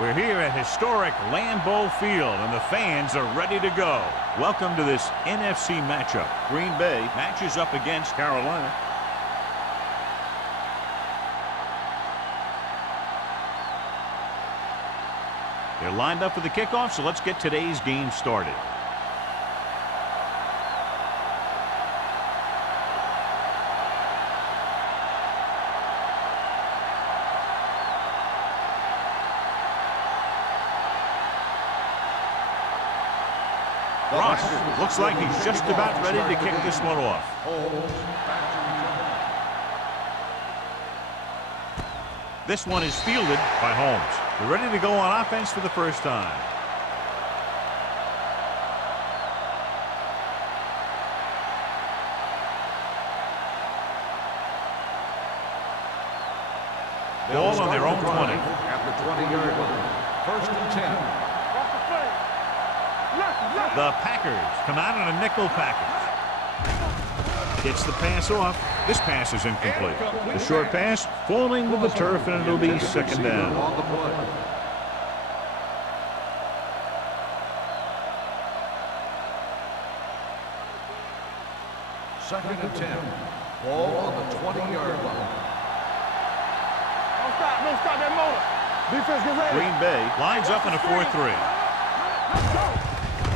We're here at historic Lambeau Field, and the fans are ready to go. Welcome to this NFC matchup. Green Bay matches up against Carolina. They're lined up for the kickoff, so let's get today's game started. Ross looks like he's just about ready to kick this one off. This one is fielded by Holmes. They're ready to go on offense for the first time. Ball on their own 20. At the 20-yard line. 1st and 10. The Packers come out in a nickel package. Gets the pass off. This pass is incomplete. The short pass falling to the turf, and it'll be second down. Second and 10. Ball on the 20-yard line. Don't stop that motor. Defense, get ready. Green Bay lines up in a 4-3.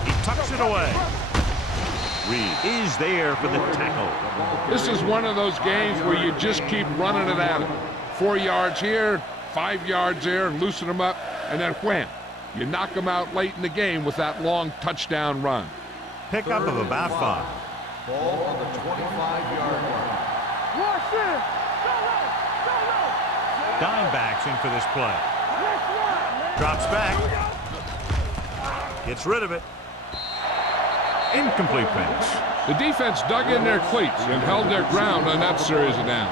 He tucks it away. Reed is there for the tackle. This is one of those games where you just keep running it at him. 4 yards here, 5 yards there, loosen them up, and then wham. You knock them out late in the game with that long touchdown run. Pickup of about 5. Ball on the 25-yard line. Rush in. Go. Dimebacks in for this play. Drops back. Gets rid of it. Incomplete pass. The defense dug in their cleats and held their ground on that series of downs.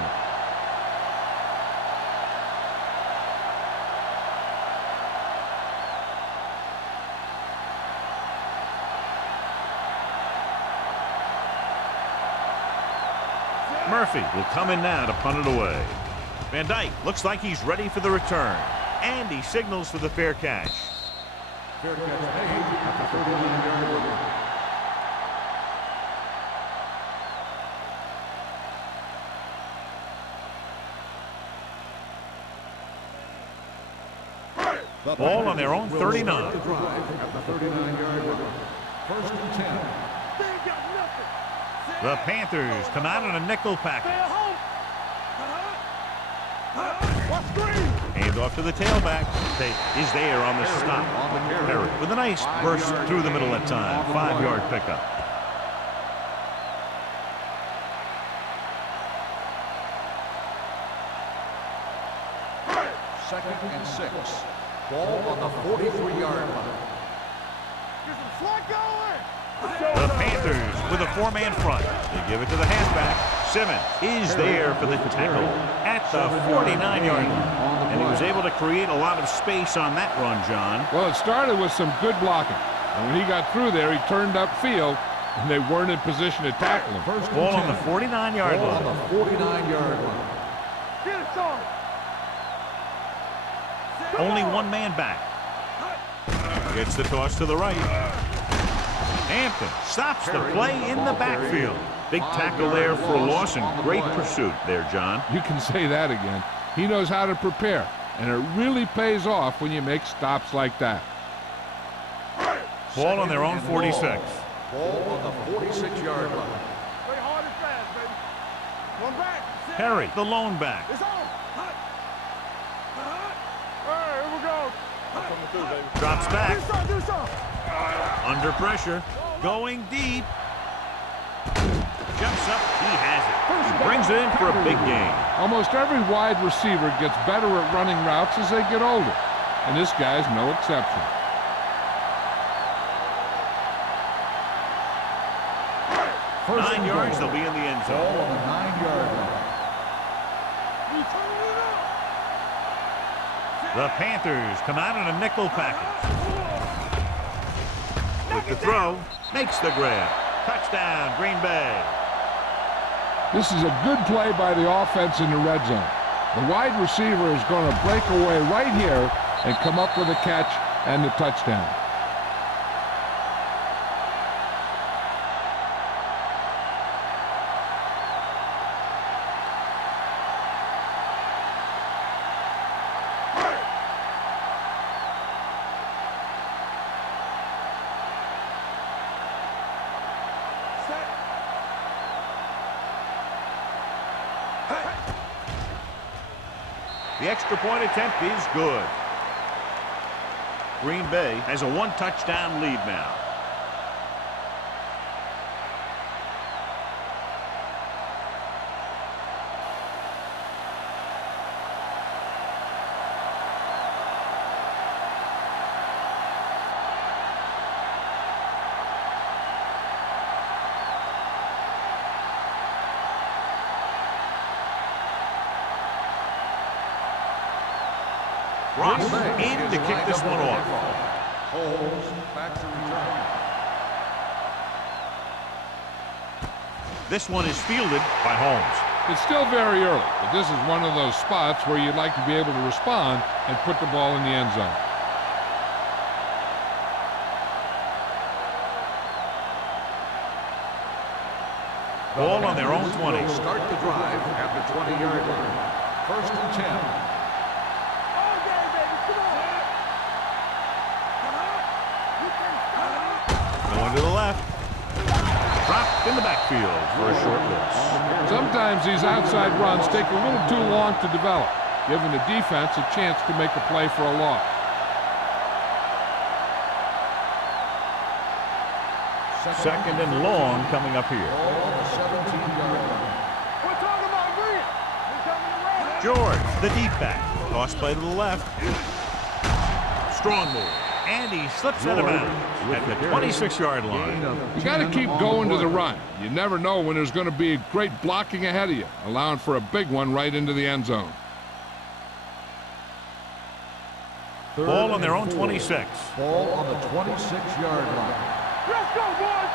Murphy will come in now to punt it away. Van Dyke looks like he's ready for the return. And he signals for the fair catch. Fair catch made at the 39-yard line. Ball on their own 39. At the 39-yard line. 1st and 10. The Panthers come out in a nickel package. Hand off to the tailback. Tate is there on the stop. Perry with a nice burst through the middle that time. 5-yard pickup. Second and 6. Ball on the 43-yard line. The Panthers with a 4-man front. They give it to the halfback. Simmons is there for the tackle at the 49-yard line. And he was able to create a lot of space on that run, John. Well, it started with some good blocking. And when he got through there, he turned upfield, and they weren't in position to tackle him. Ball on the 49-yard line. On the 49-yard line. Only one man back. Gets the toss to the right. Hampton stops the play in the backfield. Big tackle there for a loss and great pursuit there, John. You can say that again. He knows how to prepare, and it really pays off when you make stops like that. Ball on their own 46. Ball on the 46-yard line. Play hard and fast, baby. One back. Perry, the lone back. It's on. All right, here we go. Coming through, baby. Drops back. Do something. Under pressure. Going deep. Jumps up. He has it. He brings it in for a big gain. Almost every wide receiver gets better at running routes as they get older, and this guy's no exception. First 9 yards, they'll be in the end zone. Ball on the 9-yard line. The Panthers come out in a nickel package. With the throw, makes the grab. Touchdown, Green Bay. This is a good play by the offense in the red zone. The wide receiver is going to break away right here and come up with a catch and the touchdown. The extra point attempt is good. Green Bay has a one-touchdown lead now. Ross in to kick this one off. Holmes back to return. This one is fielded by Holmes. It's still very early, but this is one of those spots where you'd like to be able to respond and put the ball in the end zone. Ball on their own 20. Start the drive at the 20-yard line. 1st and 10. Going to the left. Dropped in the backfield for a short loss. Sometimes these outside runs take a little too long to develop, giving the defense a chance to make a play for a loss. Second and long coming up here. George, the deep back. Tossed play to the left. Strong move. And he slips out of bounds at the 26-yard line. You got to keep going to the run. You never know when there's going to be great blocking ahead of you, allowing for a big one right into the end zone. Ball on their own 26. Ball on the 26-yard line. Let's go, boys!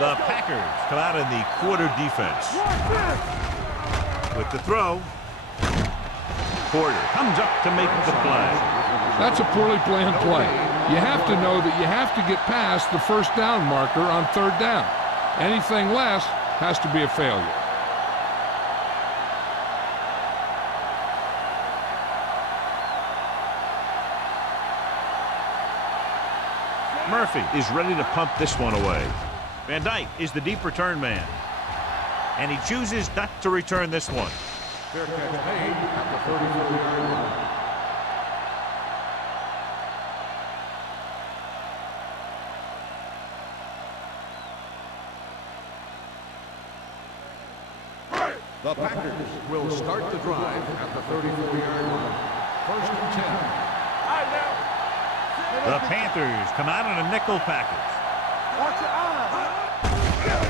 The Packers come out in the quarter defense. With the throw, Porter comes up to make the play. That's a poorly planned play. You have to know that you have to get past the first down marker on 3rd down. Anything less has to be a failure. Murphy is ready to punt this one away. Van Dyke is the deep return man. And he chooses not to return this one. Fair catch made at the 34-yard line. The Packers will start the drive at the 34-yard line. 1st and 10. The Panthers come out in a nickel package. Watch your eyes.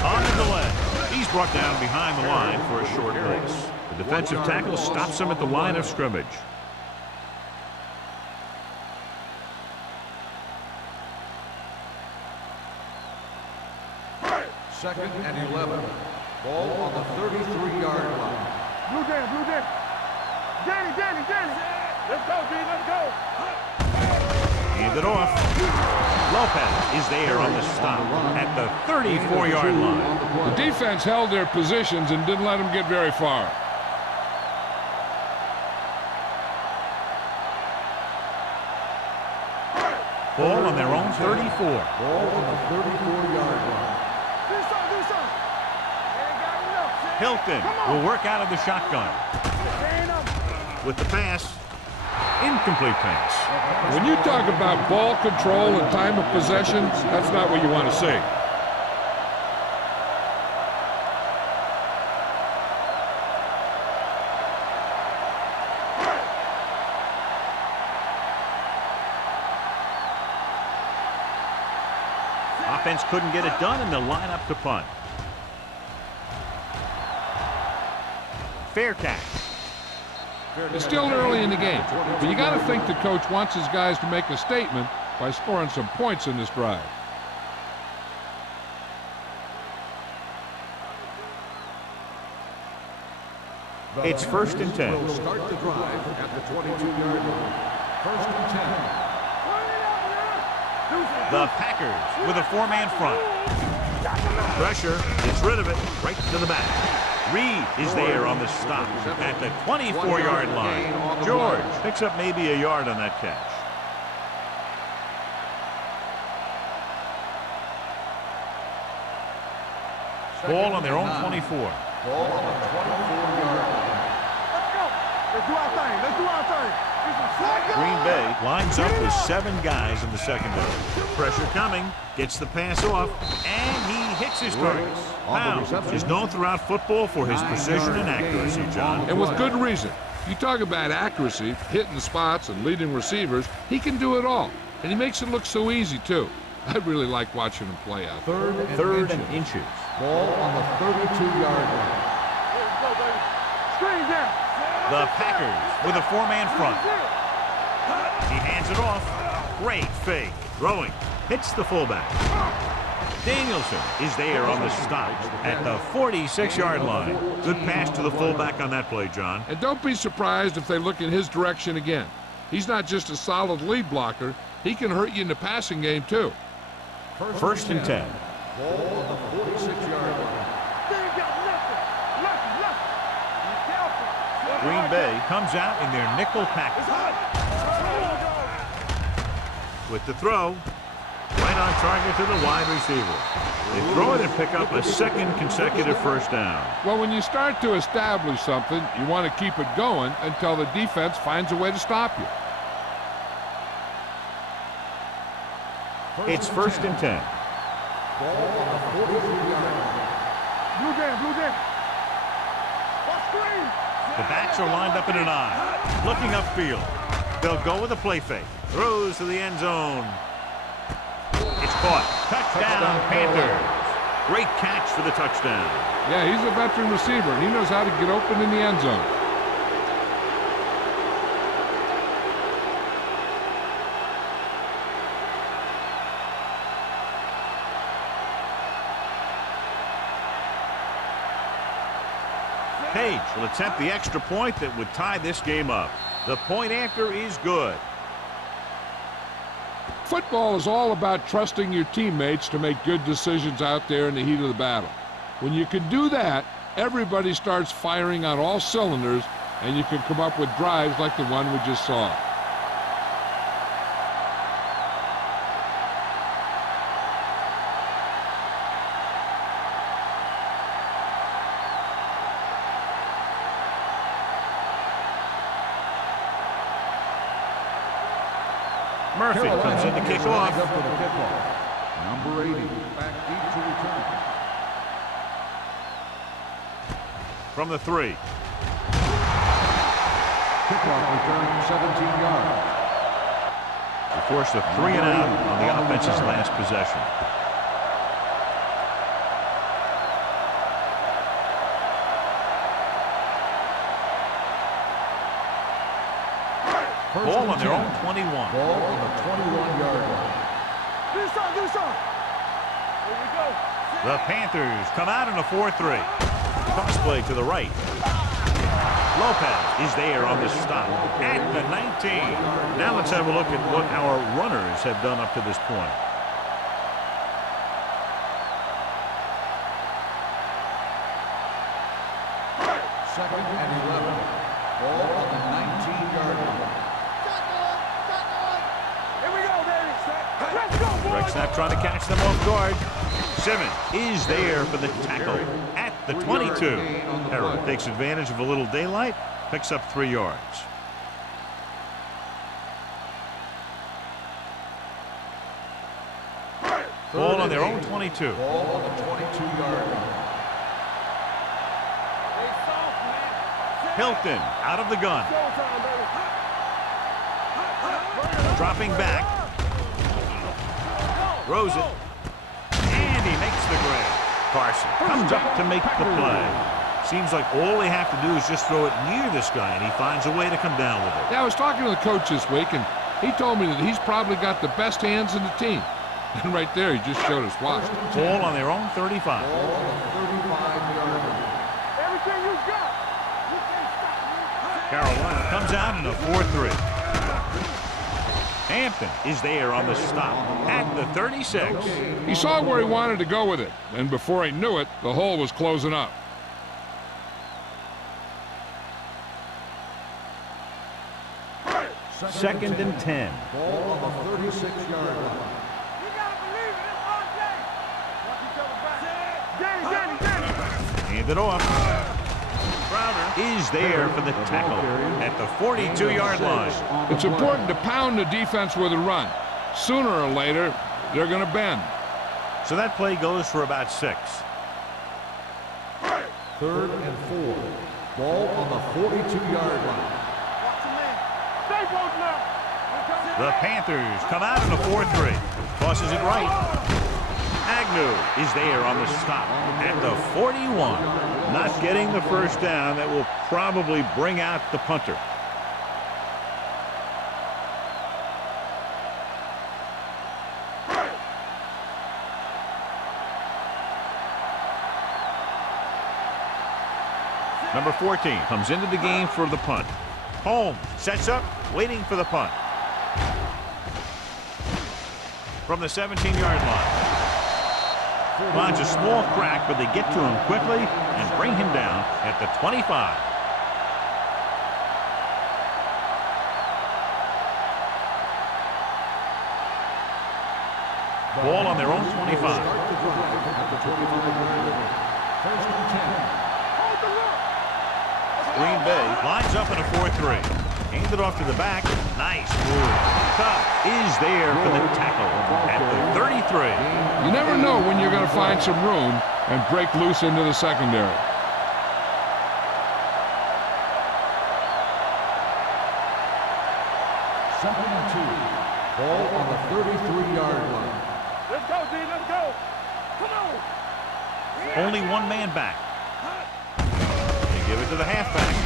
On the delay. He's brought down behind the line for a short loss. The defensive tackle stops him at the line of scrimmage. Second and 11. Ball on the 33-yard line. Blue Dan. Danny. Let's go, D, let's go. Hand it off. Lopez is there on the stop at the 34-yard line. The defense held their positions and didn't let them get very far. Ball on their own 34. Ball on the 34-yard line. Do something. Hilton will work out of the shotgun. With the pass, incomplete pass. When you talk about ball control and time of possession, that's not what you want to see. Offense couldn't get it done, and they'll line up to punt. Fair catch. It's still early in the game, but you got to think the coach wants his guys to make a statement by scoring some points in this drive. It's 1st and 10. Will start the drive at the 22-yard line. 1st and 10. The Packers with a 4-man front. Pressure, gets rid of it, right to the back. Reed is there on the stop at the 24-yard line. George picks up maybe a yard on that catch. Ball on their own 24. Ball on the 24-yard line. Let's go. Let's do our thing. Let's do our thing. Green Bay lines up with 7 guys in the secondary. Pressure coming, gets the pass off, and he hits his targets. Pounds is known throughout football for his precision and accuracy, John. And with good reason. You talk about accuracy, hitting spots, and leading receivers, he can do it all. And he makes it look so easy, too. I really like watching him play out there. Third and inches. Ball on the 32-yard line. Screen down. The Packers with a 4-man front. He hands it off. Great fake. Throwing. Hits the fullback. Danielson is there on the stop at the 46-yard line. Good pass to the fullback on that play, John. And don't be surprised if they look in his direction again. He's not just a solid lead blocker. He can hurt you in the passing game, too. 1st and 10. Ball on the 46-yard line. Green Bay comes out in their nickel package. With the throw, right on target to the wide receiver. They throw it and pick up a 2nd consecutive first down. Well, when you start to establish something, you want to keep it going until the defense finds a way to stop you. It's 1st and 10. Ball on the 43-yard line. Blue game. The backs are lined up in an I. Looking upfield. They'll go with a play fake. Throws to the end zone. It's caught. Touchdown, Panthers. Great catch for the touchdown. Yeah, he's a veteran receiver, and he knows how to get open in the end zone. Page will attempt the extra point that would tie this game up. The point after is good. Football is all about trusting your teammates to make good decisions out there in the heat of the battle. When you can do that, everybody starts firing on all cylinders, and you can come up with drives like the one we just saw. Murphy comes in to kick off. Up for the kickoff. Number 80, back deep to return. From the 3. Kickoff return 17 yards. They forced a 3 and out on the offense's last possession. Ball on their own 21. Ball on the 21-yard line. Do some. Here we go. The Panthers come out in a 4-3. Cross play to the right. Lopez is there on the stop at the 19. Now let's have a look at what our runners have done up to this point. Second and 11. Ball on the 19-yard line. Here we go, baby. Let's go, boys. Greg Snap trying to catch them off guard. Simmons is there for the tackle at the 22. Harold takes advantage of a little daylight, picks up 3 yards. Ball on their own 22. Ball on the 22-yard line. Hilton out of the gun. Dropping back. Throws it. And he makes the grab. Carson comes up to make the play. Seems like all they have to do is just throw it near this guy, and he finds a way to come down with it. Yeah, I was talking to the coach this week, and he told me that he's probably got the best hands in the team. And right there, he just showed us why. Ball on their own 35. Ball on the 35-yard line. Everything you got. You can Carolina comes out in a 4-3. Hampton is there on the stop at the 36. He saw where he wanted to go with it, and before he knew it, the hole was closing up. Second and 10. Ball on the 36-yard line. You gotta believe it. It's RJ. Watch each other back. Danny. Hand it off. Crowder is there for the tackle at the 42-yard line. It's important to pound the defense with a run. Sooner or later, they're going to bend. So that play goes for about 6. 3rd and 4. Ball on the 42-yard line. Watch the man. Stay close now. The Panthers come out in a 4-3. Tosses it right. Agnew is there on the stop at the 41. Not getting the first down. That will probably bring out the punter. Number 14 comes into the game for the punt. Holmes sets up, waiting for the punt. From the 17-yard line. Finds a small crack, but they get to him quickly and bring him down at the 25. Ball on their own 25. Start the drive at the 25-yard line. 1st and 10. Green Bay lines up in a 4-3. Hands it off to the back. Nice move. Cup is there for the tackle at the 33. You never know when you're going to find some room and break loose into the secondary. Second and 2. Ball on the 33-yard line. Let's go, D. Let's go. Come on. Only one man back. They give it to the halfback.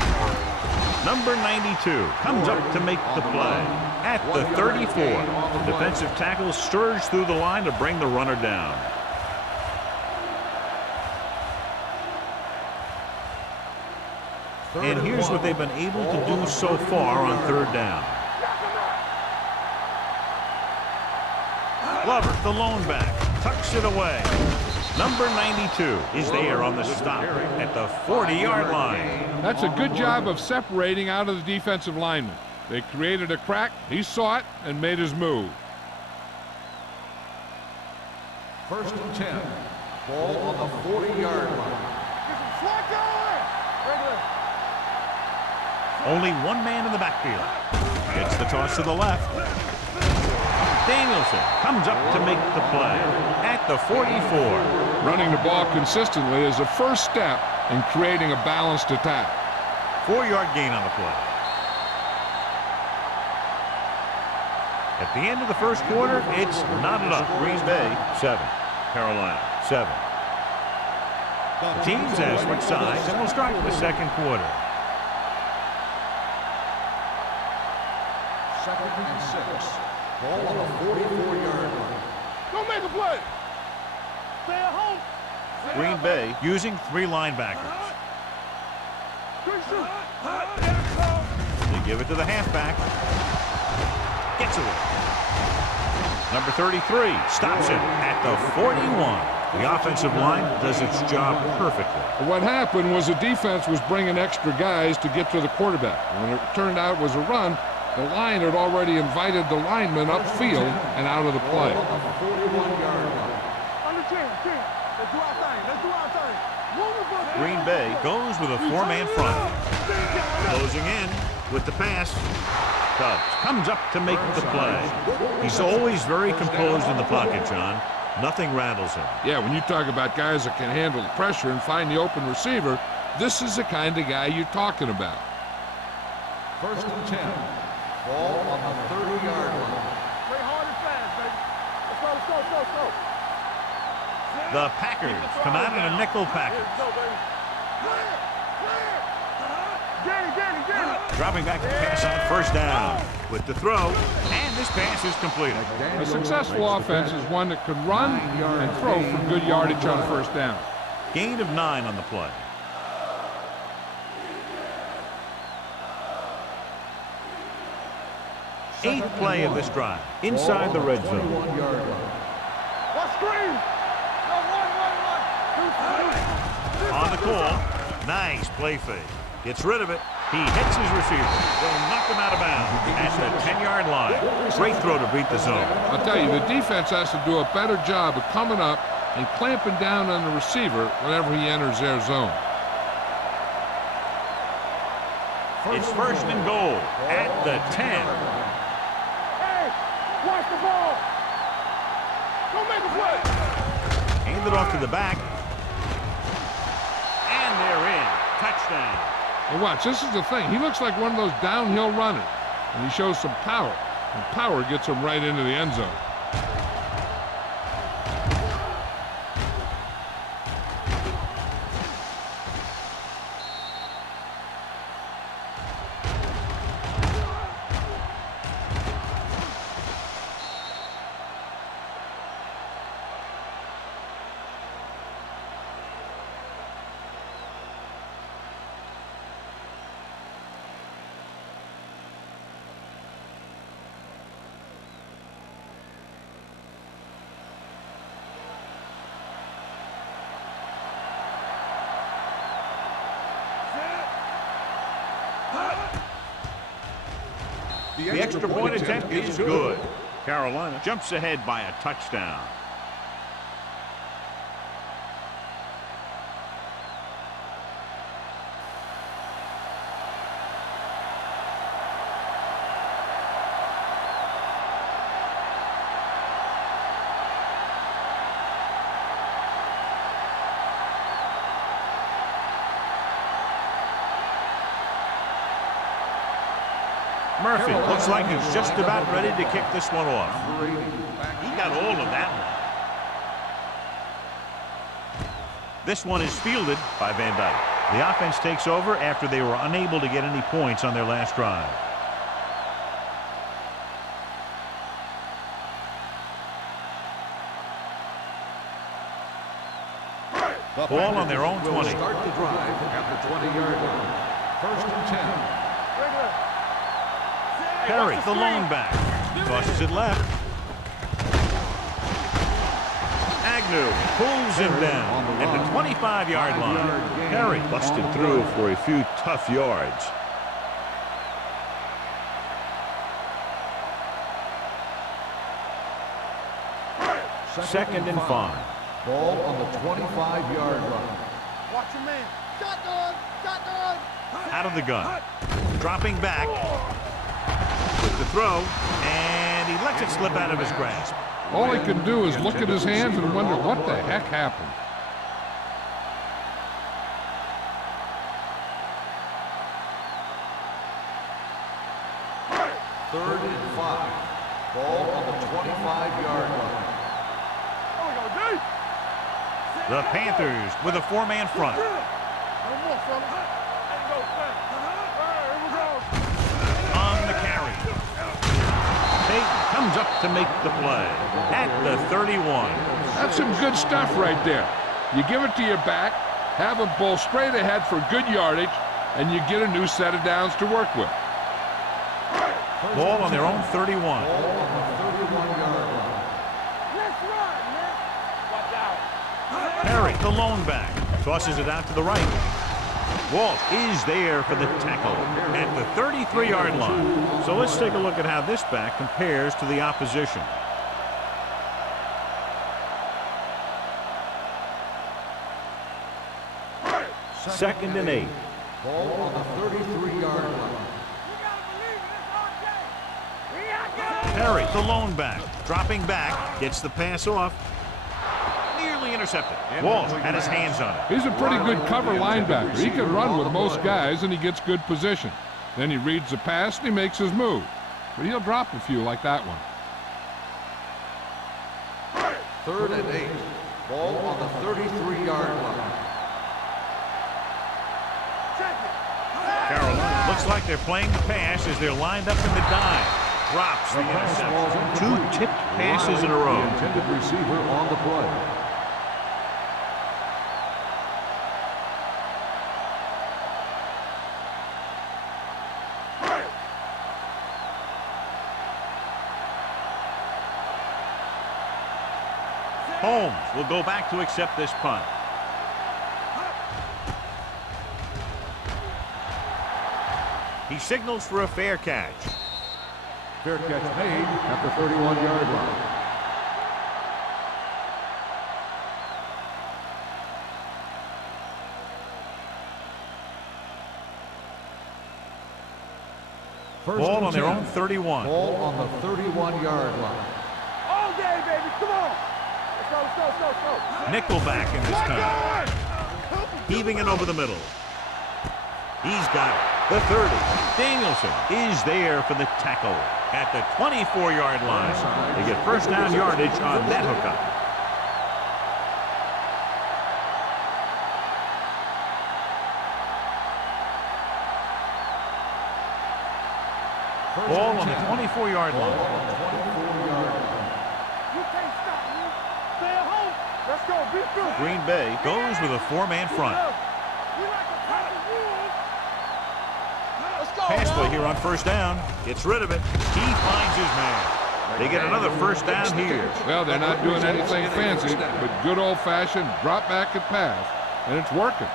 Number 92 comes up to make the play at the 34. The defensive tackle stirs through the line to bring the runner down. And here's what they've been able to do so far on 3rd down. Glover, the lone back, tucks it away. Number 92 is there on the stop at the 40-yard line. That's a good job of separating out of the defensive lineman. They created a crack, he saw it, and made his move. 1st and 10. Ball on the 40-yard line. Only one man in the backfield. Gets the toss to the left. Danielson comes up to make the play at the 44. Running the ball consistently is the first step in creating a balanced attack. 4-yard gain on the play. At the end of the first quarter, it's knotted up. Green Bay 7, Carolina 7. The teams have switched sides, and we'll start the second quarter. 2nd and 6. Ball on the 44-yard line. Don't make a play. Stay at home. Green Bay using 3 linebackers. They give it to the halfback. Gets away. Number 33 stops him at the 41. The offensive line does its job perfectly. What happened was the defense was bringing extra guys to get to the quarterback. When it turned out it was a run, the line had already invited the lineman upfield and out of the play. On the 41-yard line. On the 10. Let's do our thing. Let's do our thing. Move the ball. Green Bay goes with a 4-man front. Closing in with the pass. Cubs comes up to make the play. He's always very composed in the pocket, John. Nothing rattles him. Yeah, when you talk about guys that can handle the pressure and find the open receiver, this is the kind of guy you're talking about. 1st and 10. Ball on the 30-yard line. Play hard and fast, baby. Let's go. The Packers come out in a nickel package. Let's go, baby. Danny. Dropping back to pass on 1st down. With the throw, and this pass is completed. A successful offense is one that can run and throw for good yardage on 1st down. Gain of 9 on the play. 8th play of this drive. Inside the red zone. 21-yard line. One screen. No, one. On the call. Nice play fake. Gets rid of it. He hits his receiver. They'll knock him out of bounds at the 10-yard line. Great throw to beat the zone. I'll tell you, the defense has to do a better job of coming up and clamping down on the receiver whenever he enters their zone. It's 1st and goal at the 10. Hey, watch the ball. Don't make a play. Hand it off to the back. And they're in. Touchdown. And watch, this is the thing. He looks like one of those downhill runners, and he shows some power. And power gets him right into the end zone. The extra point attempt is good. Carolina jumps ahead by a touchdown. Murphy looks like he's just about ready to kick this one off. He got all of that one. This one is fielded by Van Dyke. The offense takes over after they were unable to get any points on their last drive. Ball on their own 20. Start the drive at the 20-yard line. 1st and 10. Perry, the lone back, tosses it left. Agnew pulls him down at the 25-yard line. Perry busted through for a few tough yards. Second and 5. Ball on the 25-yard line. Watch your man. Shotgun. Shotgun. Out of the gun. Dropping back. With the throw. And he lets it slip out of his grasp. All he can do is look at his hands and wonder what the heck happened. Third and 5. Ball on the 25-yard line. Oh, we go deep. The Panthers with a 4-man front. No more, fella. Let's go, fella. All right, here we go. On the carry. Peyton comes up to make the play at the 31. That's some good stuff right there. You give it to your back, have him pull straight ahead for good yardage, and you get a new set of downs to work with. Ball on their own 31. Ball on the 31-yard line. Let's run, man. Watch out. Perry, the lone back, tosses it out to the right. Walt is there for the tackle at the 33-yard line. So let's take a look at how this back compares to the opposition. Second and 8. Ball on the 33-yard line. You gotta believe it. It's RJ. We got go. Perry, the lone back, dropping back, gets the pass off. Nearly intercepted. Walt had his hands on it. He's a pretty good cover linebacker. He can run with most guys, and he gets good position. Then he reads the pass, and he makes his move. But he'll drop a few like that one. Third and 8. Ball on the 33-yard line. Carolina looks like they're playing the pass as they're lined up in the dive. Drops the interception. 2 tipped passes in a row. The intended receiver on the play. Holmes will go back to accept this punt. He signals for a fair catch. Fair catch made at the 31-yard line. Ball on their own 31. Ball on the 31-yard line. All day, baby. Come on. Let's go. Nickelback in this time. Heaving it over the middle. He's got it. The 30. Danielson is there for the tackle at the 24-yard line. They get first down yardage on that hookup. Ball on the 24-yard line. You can't stop me. Stay at home. Let's go. Be through. Green Bay goes with a four-man front. We like to play the rules. Let's go. Pass play here on first down. Gets rid of it. He finds his man. They get another first down here. Well, they're not doing anything fancy, but good old-fashioned drop back and pass, and it's working.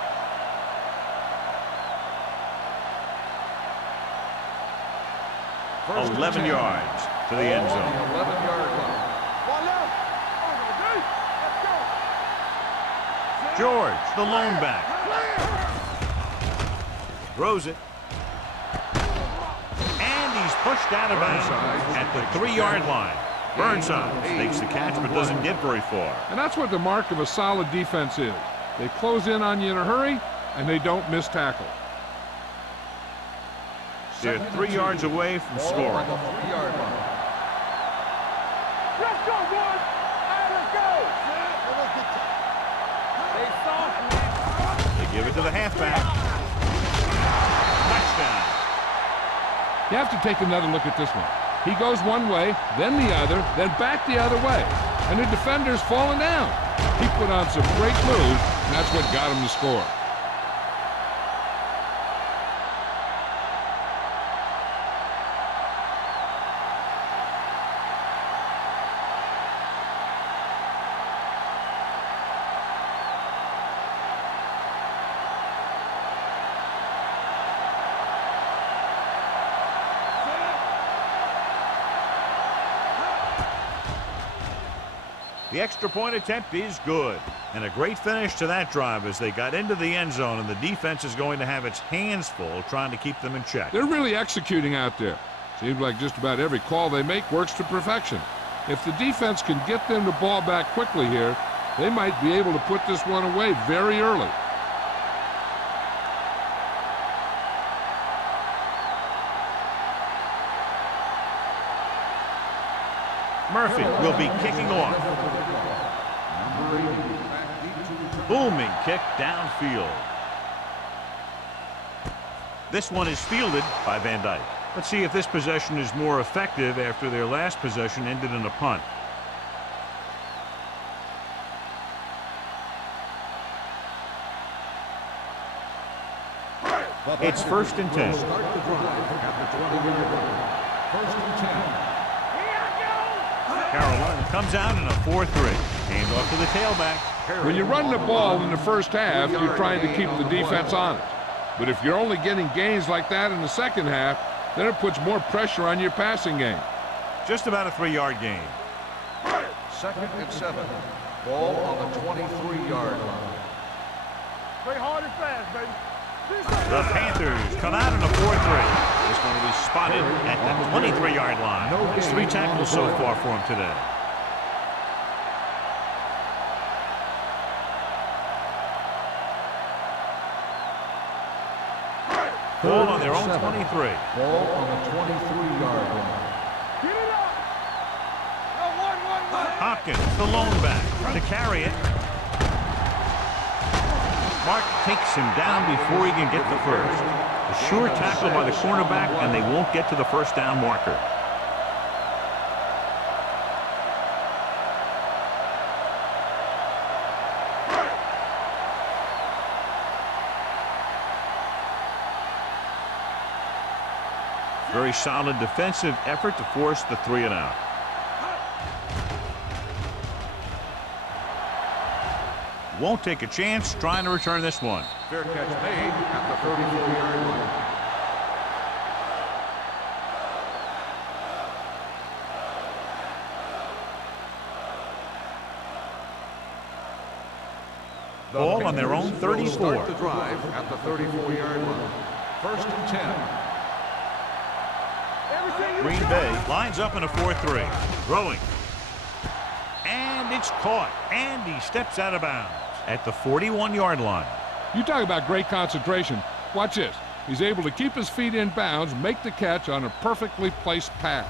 11 yards to the end zone. 11-yard line. One left. Let's go. George, the lone back. Throws it. And he's pushed out of bounds at the 3-yard line. Burnside makes the catch but doesn't get very far. And that's what the mark of a solid defense is. They close in on you in a hurry, and they don't miss tackle. They're 3 yards away from scoring. On the 3-yard line. Let's go, boys. Let's go. Stay soft, man. They give it to the halfback. Touchdown. You have to take another look at this one. He goes one way, then the other, then back the other way. And the defender's falling down. He put on some great moves, and that's what got him to score. The extra point attempt is good. And a great finish to that drive as they got into the end zone, and the defense is going to have its hands full trying to keep them in check. They're really executing out there. Seems like just about every call they make works to perfection. If the defense can get them the ball back quickly here, they might be able to put this one away very early. Murphy will be kicking off. Booming kick downfield. This one is fielded by Van Dyke. Let's see if this possession is more effective after their last possession ended in a punt. It's 1st and 10. Start the drive at the 20-yard line. 1st and 10. Carolina comes out in a 4-3. Hand off to the tailback. When you run the ball in the first half, you're trying to keep the defense on it. But if you're only getting gains like that in the second half, then it puts more pressure on your passing game. Just about a 3-yard gain. 2nd and 7. Ball on the 23-yard line. Play hard and fast, baby. The Panthers come out in a 4-3. This one will be spotted at the 23-yard line. It's 3 tackles so far for him today. Ball on their own 23. Ball on the 23-yard line. Get it up. One. Hopkins, the lone back, to carry it. Mark takes him down before he can get the first. A sure tackle by the cornerback, and they won't get to the first down marker. Very solid defensive effort to force the 3 and out. won't take a chance trying to return this one. Fair catch made at the 34-yard line. Ball on their own 34. Will start the drive at the 34-yard line. First and 10. Green Bay lines up in a 4-3. Throwing. And it's caught. And he steps out of bounds at the 41-yard line. You talk about great concentration. Watch this. He's able to keep his feet in bounds, make the catch on a perfectly placed pass.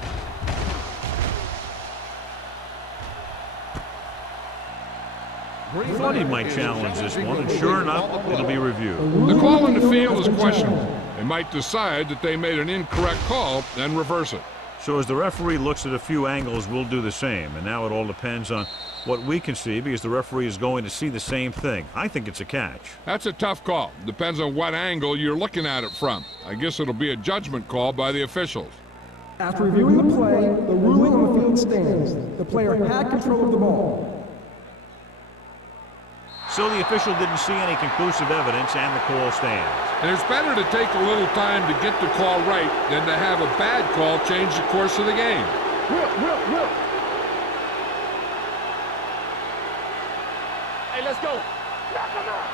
Thought he might challenge this one, and sure enough, it'll be reviewed. The call in the field is questionable. They might decide that they made an incorrect call and reverse it. So as the referee looks at a few angles, we'll do the same. And now it all depends on what we can see, because the referee is going to see the same thing. I think it's a catch. That's a tough call. Depends on what angle you're looking at it from. I guess it'll be a judgment call by the officials. After reviewing the play, the ruling on the field stands. The player had control of the ball. So the official didn't see any conclusive evidence, and the call stands. And it's better to take a little time to get the call right than to have a bad call change the course of the game. Will. Hey, let's go. Knock him out.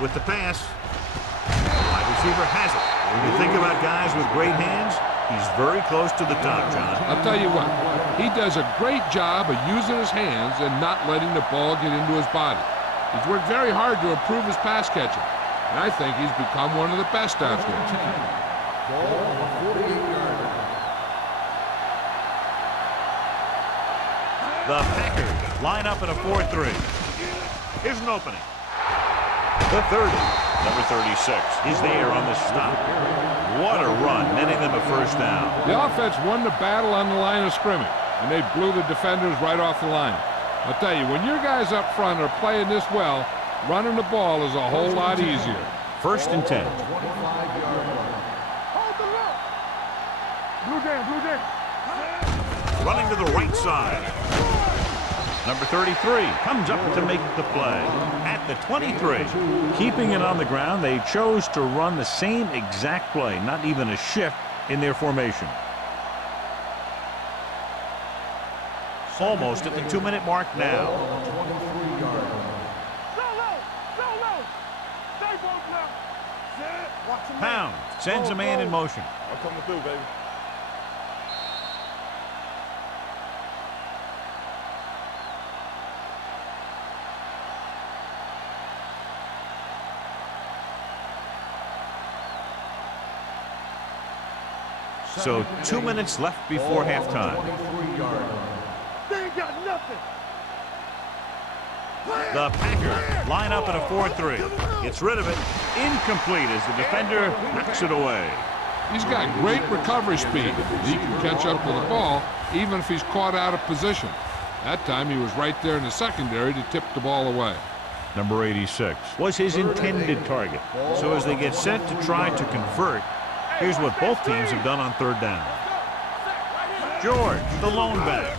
With the pass, wide receiver has it. When you think about guys with great hands, he's very close to the top, John. I'll tell you what, he does a great job of using his hands and not letting the ball get into his body. He's worked very hard to improve his pass catching, and I think he's become one of the best out there. Ball on the 48-yard line. The Packers line up in a 4-3. Here's an opening. The 30. Number 36 is there on the stop. What a run, netting them a first down. The offense won the battle on the line of scrimmage, and they blew the defenders right off the line. I'll tell you, when your guys up front are playing this well, running the ball is a whole lot easier. First and 10. 25-yard line. Hold the look. Blue jam. Running to the right side. Number 33 comes up to make the play at the 23. Keeping it on the ground, they chose to run the same exact play, not even a shift in their formation. Almost at the 2-minute mark now. 23-yard line. Solo. Stay both left. Watch him. Pound sends a man in motion. I'm coming through, baby. So 2 minutes left before halftime. 23-yard line. They ain't got nothing. The Packers line up in a 4-3. Gets rid of it. Incomplete as the defender knocks it away. He's got great recovery speed. He can catch up to the ball even if he's caught out of position. That time he was right there in the secondary to tip the ball away. Number 86 was his intended target. So as they get set to try to convert, here's what both teams have done on third down. George, the lone back.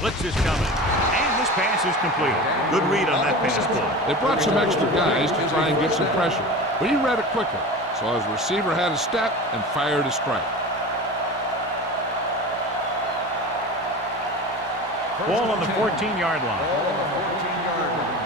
Blitz is coming. And this pass is completed. Good read on that pass play. They brought some extra guys to try and get some pressure, but he read it quickly. So his receiver had a step and fired a strike. Ball on the 14-yard line. Ball on the 14-yard line.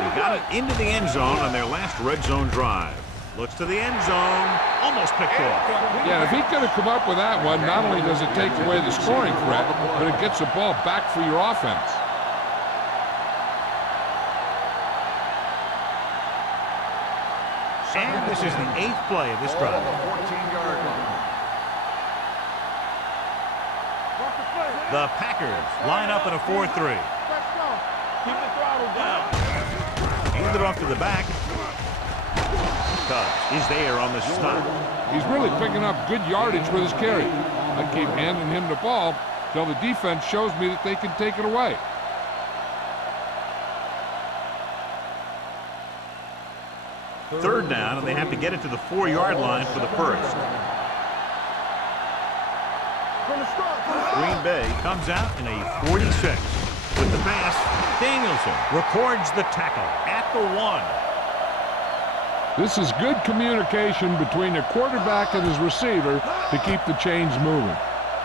They got it into the end zone on their last red zone drive. Looks to the end zone. Almost picked off. Yeah, if he could have come up with that one, not only does it take away the scoring threat, but it gets the ball back for your offense. And this is the 8th play of this drive. Ball on the 14-yard line. The Packers line up in a 4-3. Let's go. Keep the throttle down. Hand it off to the back. Cubs is there on the stop. He's really picking up good yardage with his carry. I keep handing him the ball till the defense shows me that they can take it away. Third down, and they have to get it to the 4-yard line for the first. Green Bay comes out in a 46. With the pass, Danielson records the tackle at the 1. This is good communication between the quarterback and his receiver to keep the chains moving.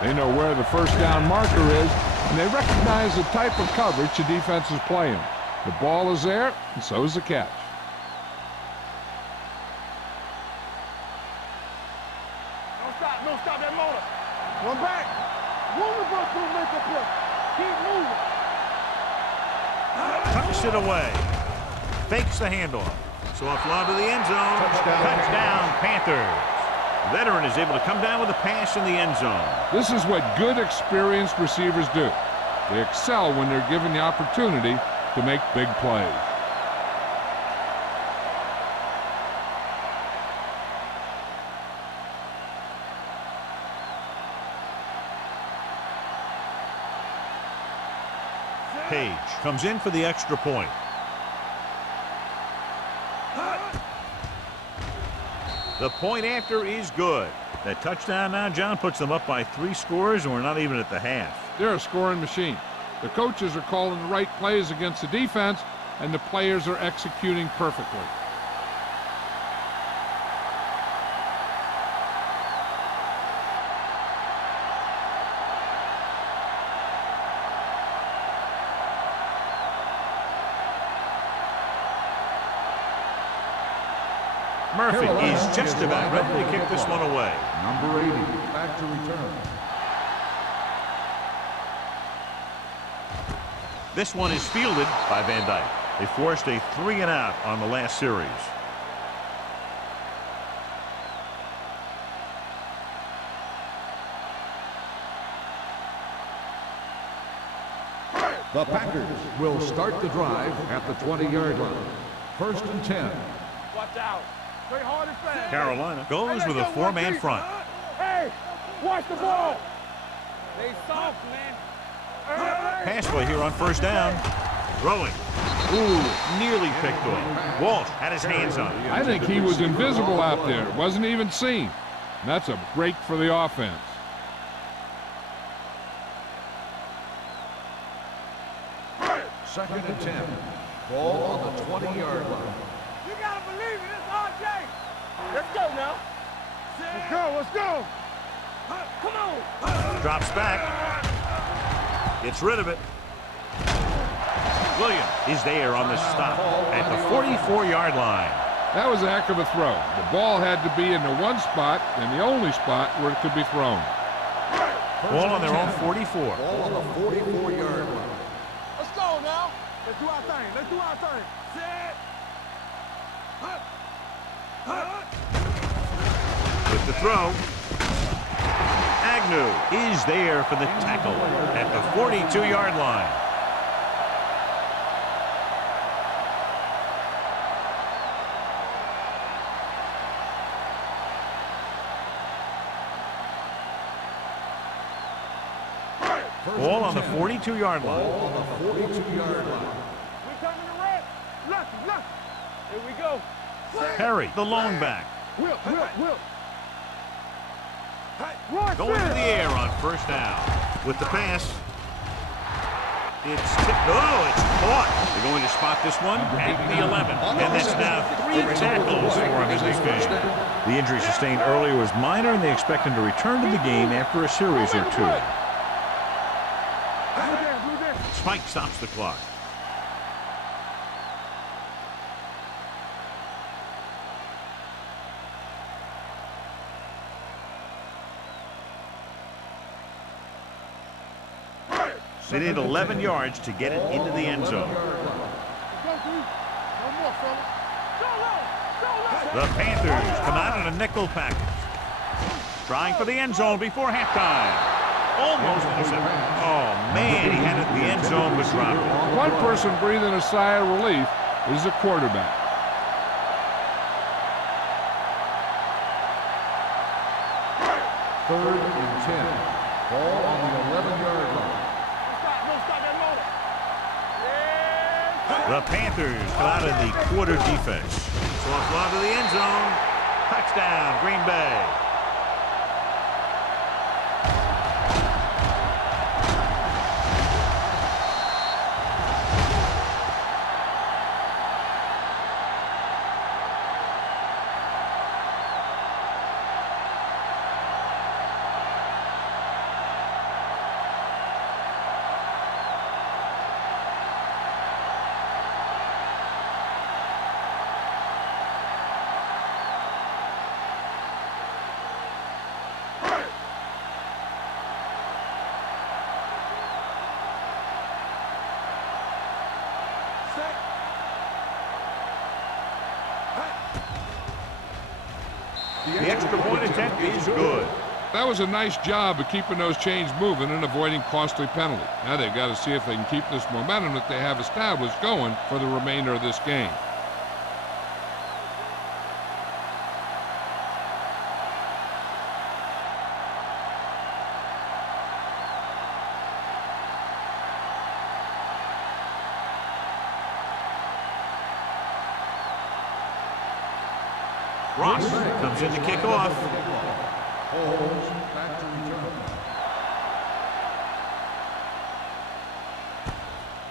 They know where the first down marker is, and they recognize the type of coverage the defense is playing. The ball is there, and so is the catch. Don't stop that motor. One back. One reverse through make a play. Keep moving. Tucks it away. Fakes the handoff. So a fly to the end zone. Touchdown, Panthers. Veteran is able to come down with a pass in the end zone. This is what good, experienced receivers do. They excel when they're given the opportunity to make big plays. Page comes in for the extra point. The point after is good. That touchdown now, John, puts them up by 3 scores, and we're not even at the half. They're a scoring machine. The coaches are calling the right plays against the defense, and the players are executing perfectly. Murphy is just about ready to kick this one away. Number 80, back to return. This one is fielded by Van Dyke. They forced a 3-and-out on the last series. The Packers will start the drive at the 20-yard line. 1st and 10. Watch out. Play hard and fast. Carolina goes with a 4-man front. Hey, watch the ball. They soft, man. Pass play here on 1st down. Throwing. Ooh, nearly picked off. Walsh had his hands on it. I think he was invisible out there. Wasn't even seen. And that's a break for the offense. Second and 10. Ball on the 20-yard line. You gotta believe it. It's RJ. Let's go now. Let's go. Let's go. Come on. Drops back. Gets rid of it. Williams is there on the stop at the 44-yard line. That was a heck of a throw. The ball had to be in the one spot and the only spot where it could be thrown. Ball on their own 44. Ball on the 44-yard line. Let's go now. Let's do our thing. Let's do our thing. Set. With the throw. Agnew is there for the tackle at the 42-yard line. Ball on the 42-yard line. Ball on the 42-yard line. We coming to red. Look. Here we go. Perry, the lone back. Whip. Going to the air on 1st down. With the pass. It's tipped. Oh, it's caught. They're going to spot this one at the 11. And that's now 3 tackles for him in this game. The injury sustained earlier was minor, and they expect him to return to the game after a series or 2. Spike stops the clock. They need 11 yards to get it into the end zone. The Panthers come out in a nickel package. Trying for the end zone before halftime. Almost intercepted. Oh, man, he had it in the end zone, but dropped it. One person breathing a sigh of relief is the quarterback. Third and 10. Ball on the 11-yard line. Don't stop that motor. Yeah. The Panthers come out in the quarter defense. Soft lob to the end zone. Touchdown, Green Bay. The extra point attempt is good. That was a nice job of keeping those chains moving and avoiding costly penalty. Now they've got to see if they can keep this momentum that they have established going for the remainder of this game. Ross comes in to kick off. Holmes back to return.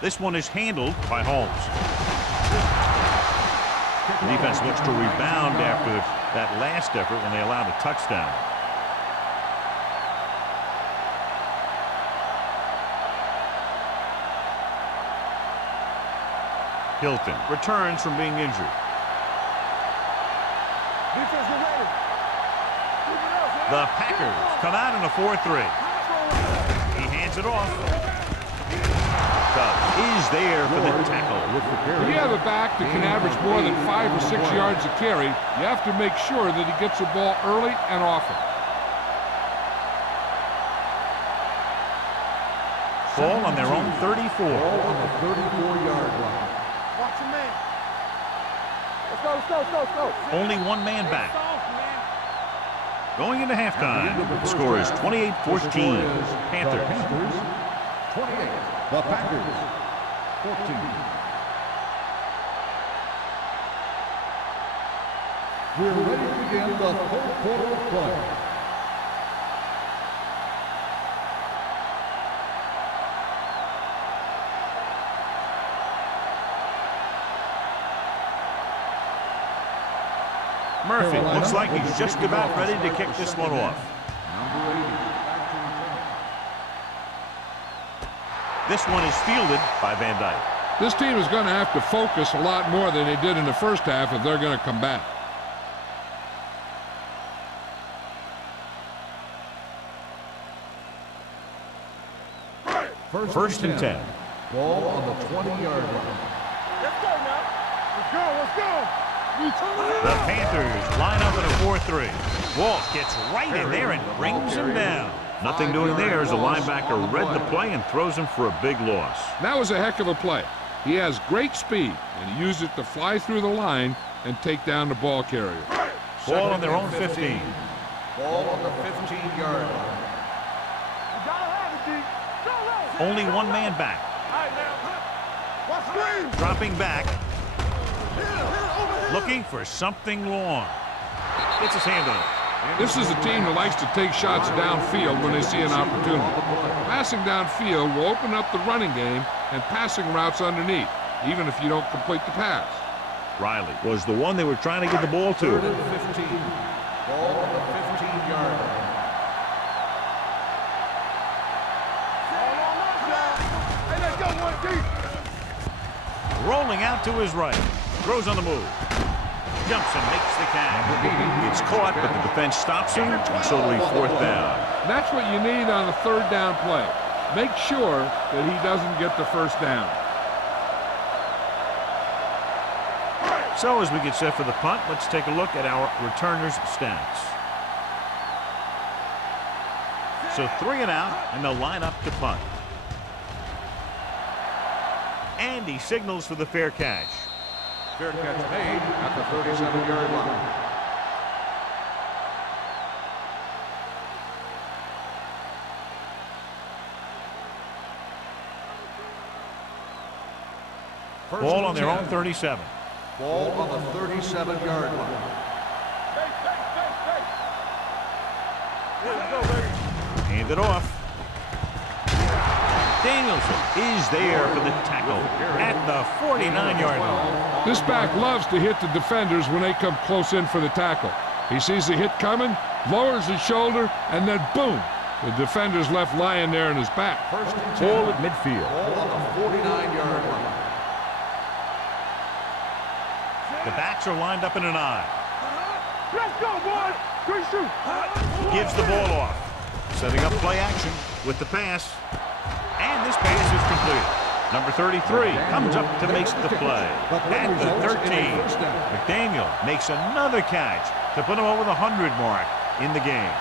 This one is handled by Holmes. The defense looks to rebound after that last effort when they allowed a touchdown. Hilton returns from being injured. Defense, get ready. The Packers come out in a 4-3. He hands it off. Cobb is there for the tackle. If you have a back that can average more than 5 or 6 yards a carry, you have to make sure that he gets the ball early and often. Ball on their own 34. Ball on the 34-yard line. Watch your man. Let's go. Only one man back. Going into halftime, the score is 28-14. Panthers. 28. The Packers 14. We're ready to begin the fourth quarter of play. Murphy looks like he's just about ready to kick this one off. Number 80 back to return. This one is fielded by Van Dyke. This team is going to have to focus a lot more than they did in the first half if they're going to come back. First and 10. Ball on the 20-yard line. Let's go now. Let's go. The Panthers line up in a 4-3. Walt gets right in there and brings him down. Nothing doing there as the linebacker read the play and throws him for a big loss. That was a heck of a play. He has great speed, and he used it to fly through the line and take down the ball carrier. Ball on their own 15. Ball on the 15-yard line. Only one man back. Dropping back. Looking for something long. Gets his hand on it. This is a team that likes to take shots downfield when they see an opportunity. Passing downfield will open up the running game and passing routes underneath, even if you don't complete the pass. Riley was the one they were trying to get the ball to. 3rd and 15. Ball on the 15-yard line. Rolling out to his right. Throws on the move. Jumps and makes the catch. It's caught, but the defense stops him, and so it'll be 4th down. That's what you need on a 3rd down play. Make sure that he doesn't get the 1st down. So as we get set for the punt, let's take a look at our returners' stats. So 3 and out, and they'll line up to punt. And he signals for the fair catch. Fair catch made at the 37-yard line. Ball on their own 37. Ball on the 37-yard line. Hand it off. Danielson is there for the tackle at the 49-yard line. This back loves to hit the defenders when they come close in for the tackle. He sees the hit coming, lowers his shoulder, and then boom, the defender's left lying there in his back. Ball at midfield. Ball on the 49-yard line. The backs are lined up in an I. Let's go, boys. Good shoot. Gives the ball off. Setting up play action with the pass. And this pass is completed. Number 33 comes up to make the play. At the 13, McDaniel makes another catch to put him over the 100 mark in the game.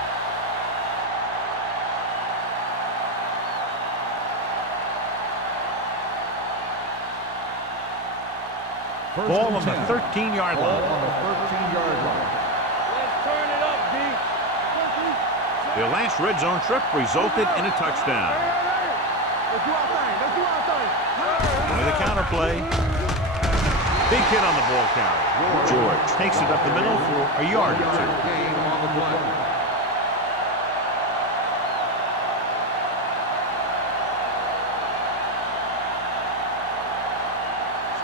Ball on the 13-yard line. Ball on the 13-yard line. Let's turn it up, D. Their last red zone trip resulted in a touchdown. Let's do our thing. Let's do our thing. With a counter play. Big hit on the ball carrier. George takes it up the middle for a yard or two. Gain on the play.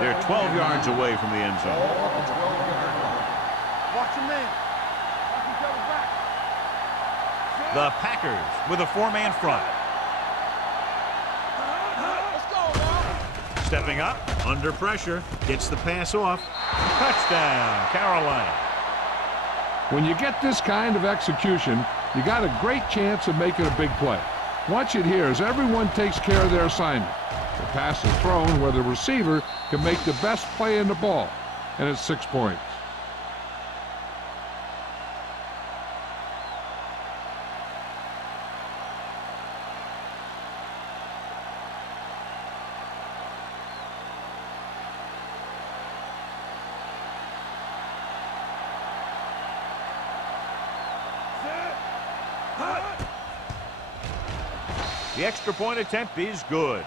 They're 12 yards away from the end zone. Ball on the 12-yard line. Watch your man. Watch each other back. The Packers with a four-man front. Let's go, now. Stepping up, under pressure, gets the pass off. Touchdown, Carolina. When you get this kind of execution, you got a great chance of making a big play. Watch it here as everyone takes care of their assignment. The pass is thrown where the receiver can make the best play in the ball, and it's 6 points. The extra point attempt is good.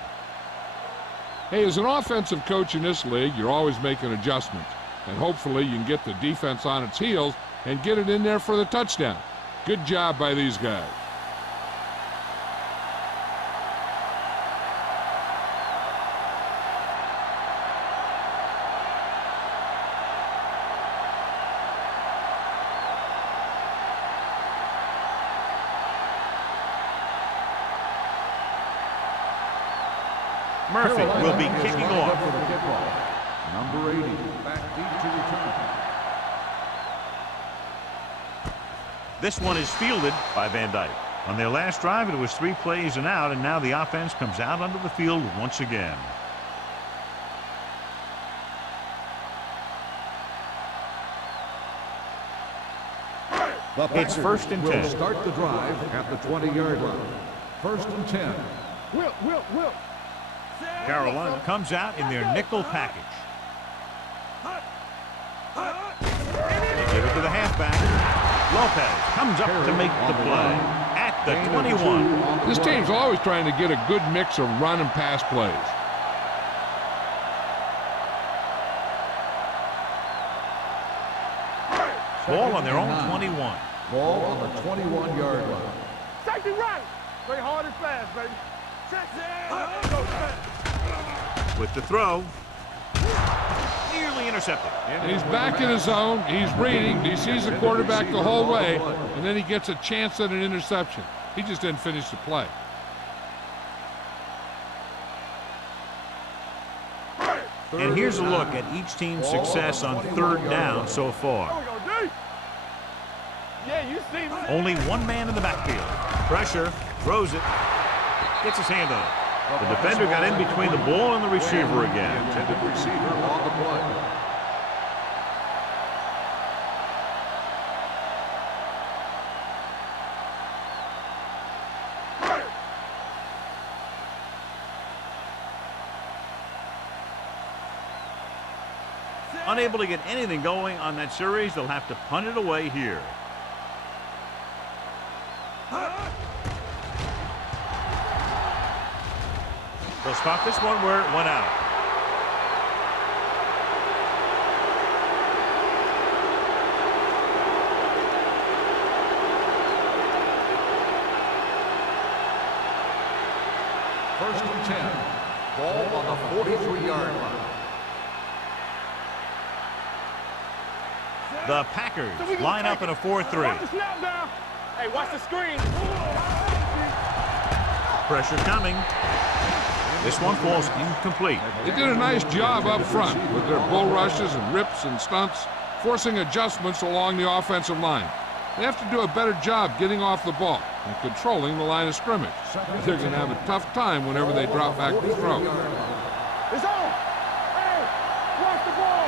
Hey, as an offensive coach in this league, you're always making adjustments. And hopefully you can get the defense on its heels and get it in there for the touchdown. Good job by these guys. Murphy will be kicking off. For the kickoff. Number 80, back deep to return. This one is fielded by Van Dyke. On their last drive, it was 3 plays and out, and now the offense comes out onto the field once again. It's 1st and 10. Will start the drive at the 20-yard line. 1st and 10. Will. Carolina comes out in their nickel package. They give it to the halfback. Lopez comes up to make the play at the 21. This team's always trying to get a good mix of run and pass plays. Ball on their own 21. Ball on the 21-yard line. Safety right. Play hard and fast, baby. With the throw. Nearly intercepted. And he's back in his zone. He's reading. He sees the quarterback the whole way, and then he gets a chance at an interception. He just didn't finish the play. And here's a look at each team's success on 3rd down so far. Yeah, you see me. Only one man in the backfield. Pressure, throws it, gets his hand on it. The defender got in between the ball and the receiver again. Intended receiver on the play. Unable to get anything going on that series, they'll have to punt it away here. They'll stop this one where it went out. First and 10. Ball on the 43-yard line. The Packers line up in a 4-3. Watch the snap down. Hey, watch the screen. Pressure coming. This one falls incomplete. They did a nice job up front with their bull rushes and rips and stunts, forcing adjustments along the offensive line. They have to do a better job getting off the ball and controlling the line of scrimmage. They're going to have a tough time whenever they drop back to throw. It's on. Hey, watch the ball.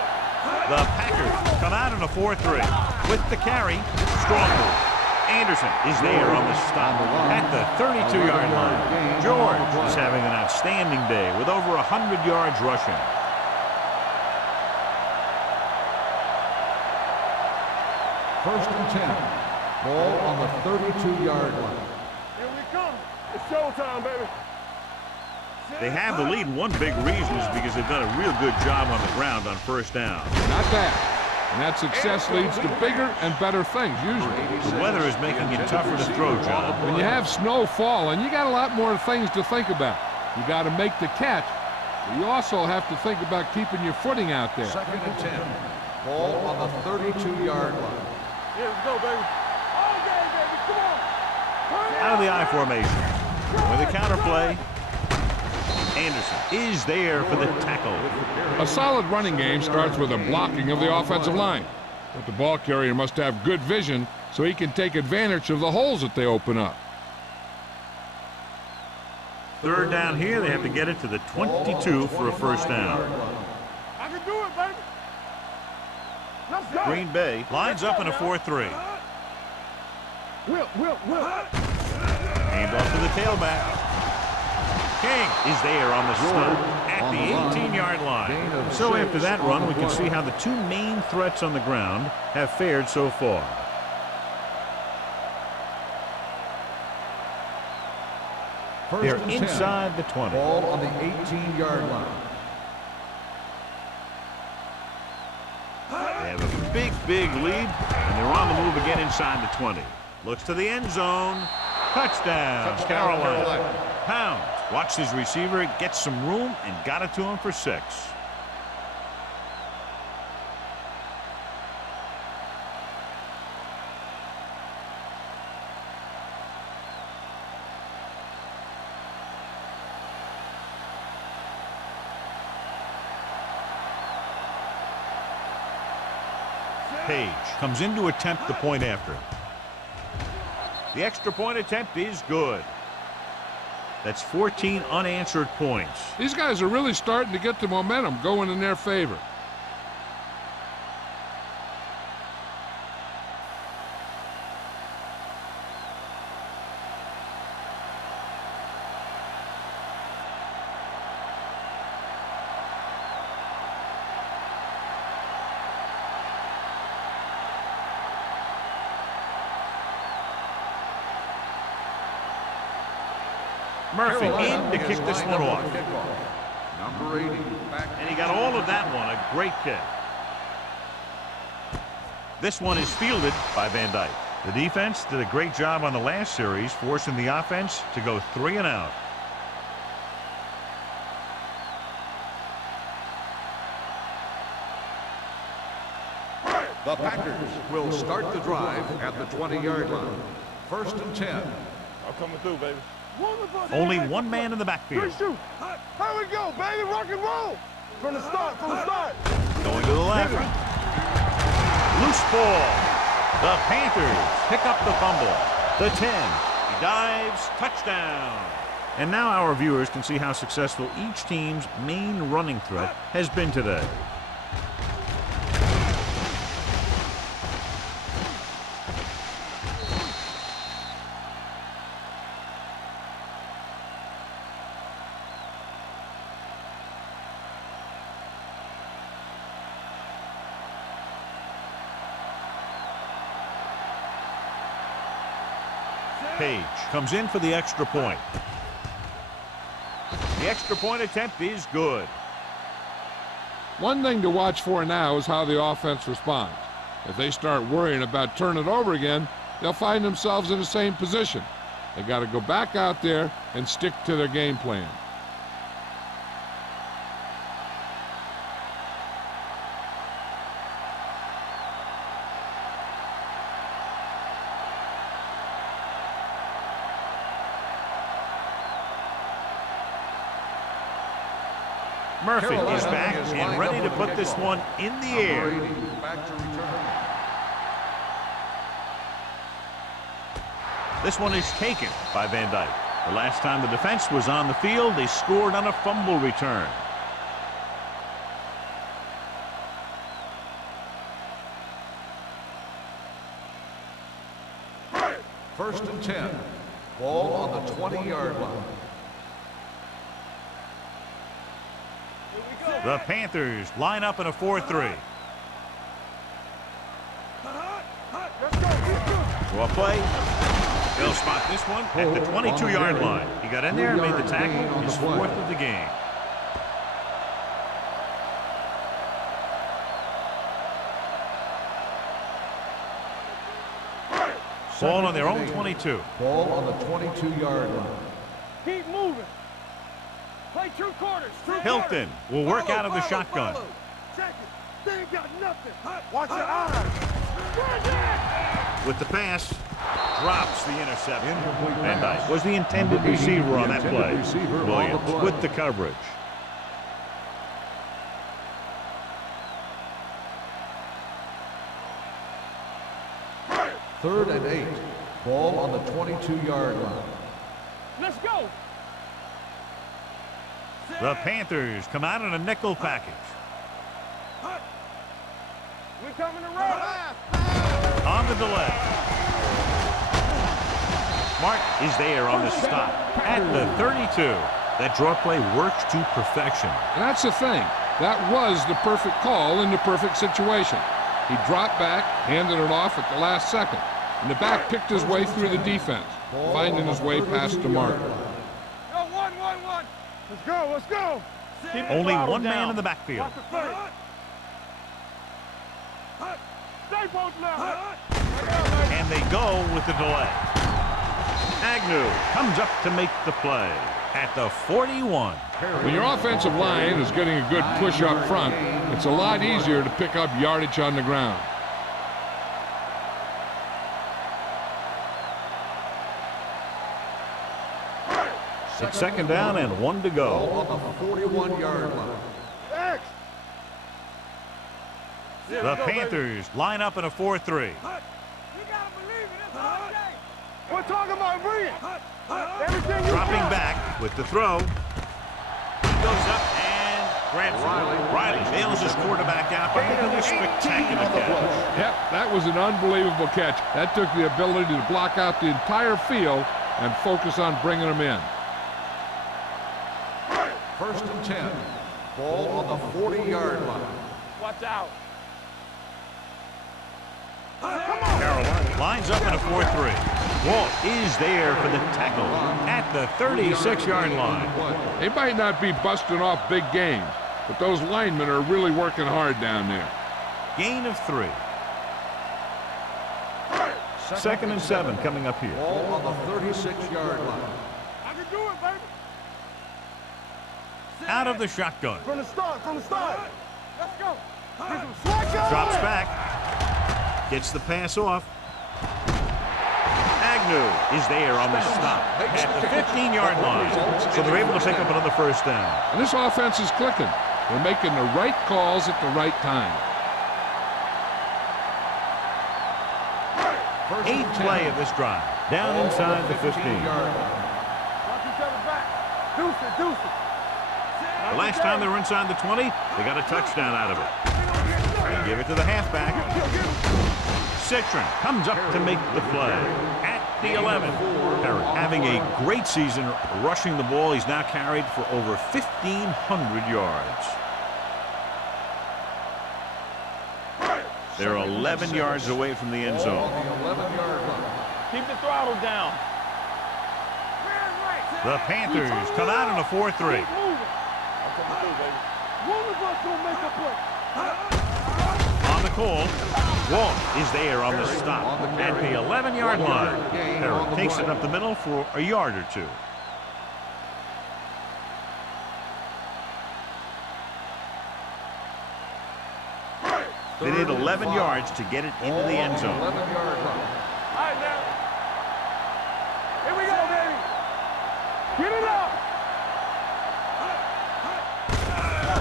The Packers come out in a 4-3 with the carry. Strong move. Anderson is there on the stop at the 32-yard line. George is having an outstanding day with over 100 yards rushing. First and 10. Ball on the 32-yard line. Here we come. It's showtime, baby. They have the lead, and one big reason is because they've done a real good job on the ground on first down. Not bad. And that success leads to bigger and better things, usually. The weather is making it tougher to throw, John. When you have snow falling, you got a lot more things to think about. You got to make the catch, but you also have to think about keeping your footing out there. Second and 10. Ball on the 32-yard line. Here we go, baby. All day, baby. Come on. Out of the I formation. With the counter play. Anderson is there for the tackle. A solid running game starts with a blocking of the offensive line. But the ball carrier must have good vision so he can take advantage of the holes that they open up. Third down here, they have to get it to the 22 for a first down. I can do it, baby. Let's go. Green Bay lines up in a 4-3. Will. Hand off to the tailback. King is there on the stop at the 18-yard line. So after that run, we can see how the two main threats on the ground have fared so far. They're inside the 20. Ball on the 18-yard line. They have a big lead, and they're on the move again inside the 20. Looks to the end zone. Touchdown, Carolina. Pounds watched his receiver, gets some room, and got it to him for 6. Page comes in to attempt the point after. The extra point attempt is good. That's 14 unanswered points. These guys are really starting to get the momentum going in their favor. Murphy in to kick this one off. Number 80. And he got all of that one. A great kick. This one is fielded by Van Dyke. The defense did a great job on the last series, forcing the offense to go 3 and out. The Packers will start the drive at the 20-yard line. First and 10. I'm coming through, baby. Only one man in the backfield. Here we go, baby. Rock and roll. From the start. Going to the left. Loose ball. The Panthers pick up the fumble. The 10. He dives. Touchdown. And now our viewers can see how successful each team's main running threat has been today. Page comes in for the extra point. The extra point attempt is good. One thing to watch for now is how the offense responds. If they start worrying about turning it over again, they'll find themselves in the same position. They got to go back out there and stick to their game plan. Murphy is back and ready to put this one in the air. Back to return. This one is taken by Van Dyke. The last time the defense was on the field, they scored on a fumble return. First and 10. Ball on the 20-yard line. The Panthers line up in a 4-3. Draw play. They'll spot this one at the 22-yard line. He got in there and made the tackle. His fourth of the game. Ball on their own 22. Ball on the 22-yard line. Keep moving. Play true quarters. Hilton will work out of the shotgun. Check it. They ain't got nothing. Watch your eyes. With the pass, drops the interception. Van Dyke was the intended receiver on that play. Williams with the coverage. Third and 8. Ball on the 22-yard line. Let's go. The Panthers come out in a nickel package. We coming to roll. On the delay. Smart is there on the stop at the 32. That draw play works to perfection. And that's the thing. That was the perfect call in the perfect situation. He dropped back, handed it off at the last second. And the back picked his way through the defense, finding his way past the mark. Go, 1-1-1. Let's go, let's go. Only one man in the backfield. Stay both now. And they go with the delay. Agnew comes up to make the play at the 41. When your offensive line is getting a good push up front, it's a lot easier to pick up yardage on the ground. It's second down and 1 to go. Ball on the 41-yard line. X. The Panthers line up in a 4-3. You gotta believe it. It's all day. We're talking about bringing. Everything you Dropping got. back with the throw. He goes up and grabs it. Riley bails his quarterback out by making a spectacular catch. Yep, that was an unbelievable catch. That took the ability to block out the entire field and focus on bringing them in. First and 10. Ball on the 40-yard line. Watch out. Carolina lines up in a 4-3. Walt is there for the tackle at the 36-yard line. They might not be busting off big games, but those linemen are really working hard down there. Gain of 3. Second and 7 coming up here. Ball on the 36-yard line. I can do it, baby. Out of the shotgun. From the start, from the start. Let's go. Get some slack. Drops back. Gets the pass off. Agnew is there on the stop at the 15-yard line. So they're able to pick up another first down. And this offense is clicking. They're making the right calls at the right time. 8th play of this drive. Down inside the 15. Watch each other back. Deuce it, deuce it. The last time they were inside the 20, they got a touchdown out of it. They give it to the halfback. Citron comes up to make the play at the 11. Parrott having a great season rushing the ball. He's now carried for over 1,500 yards. They're 11 yards away from the end zone. Keep the throttle down. The Panthers come out in a 4-3. One of us gonna make a play. On the call. Walt is there on the stop at the 11-yard line. Perry takes it up the middle for a yard or two. They need 11 yards to get it into the end zone. 11-yard line. All right, now. Here we go, baby. Get it up.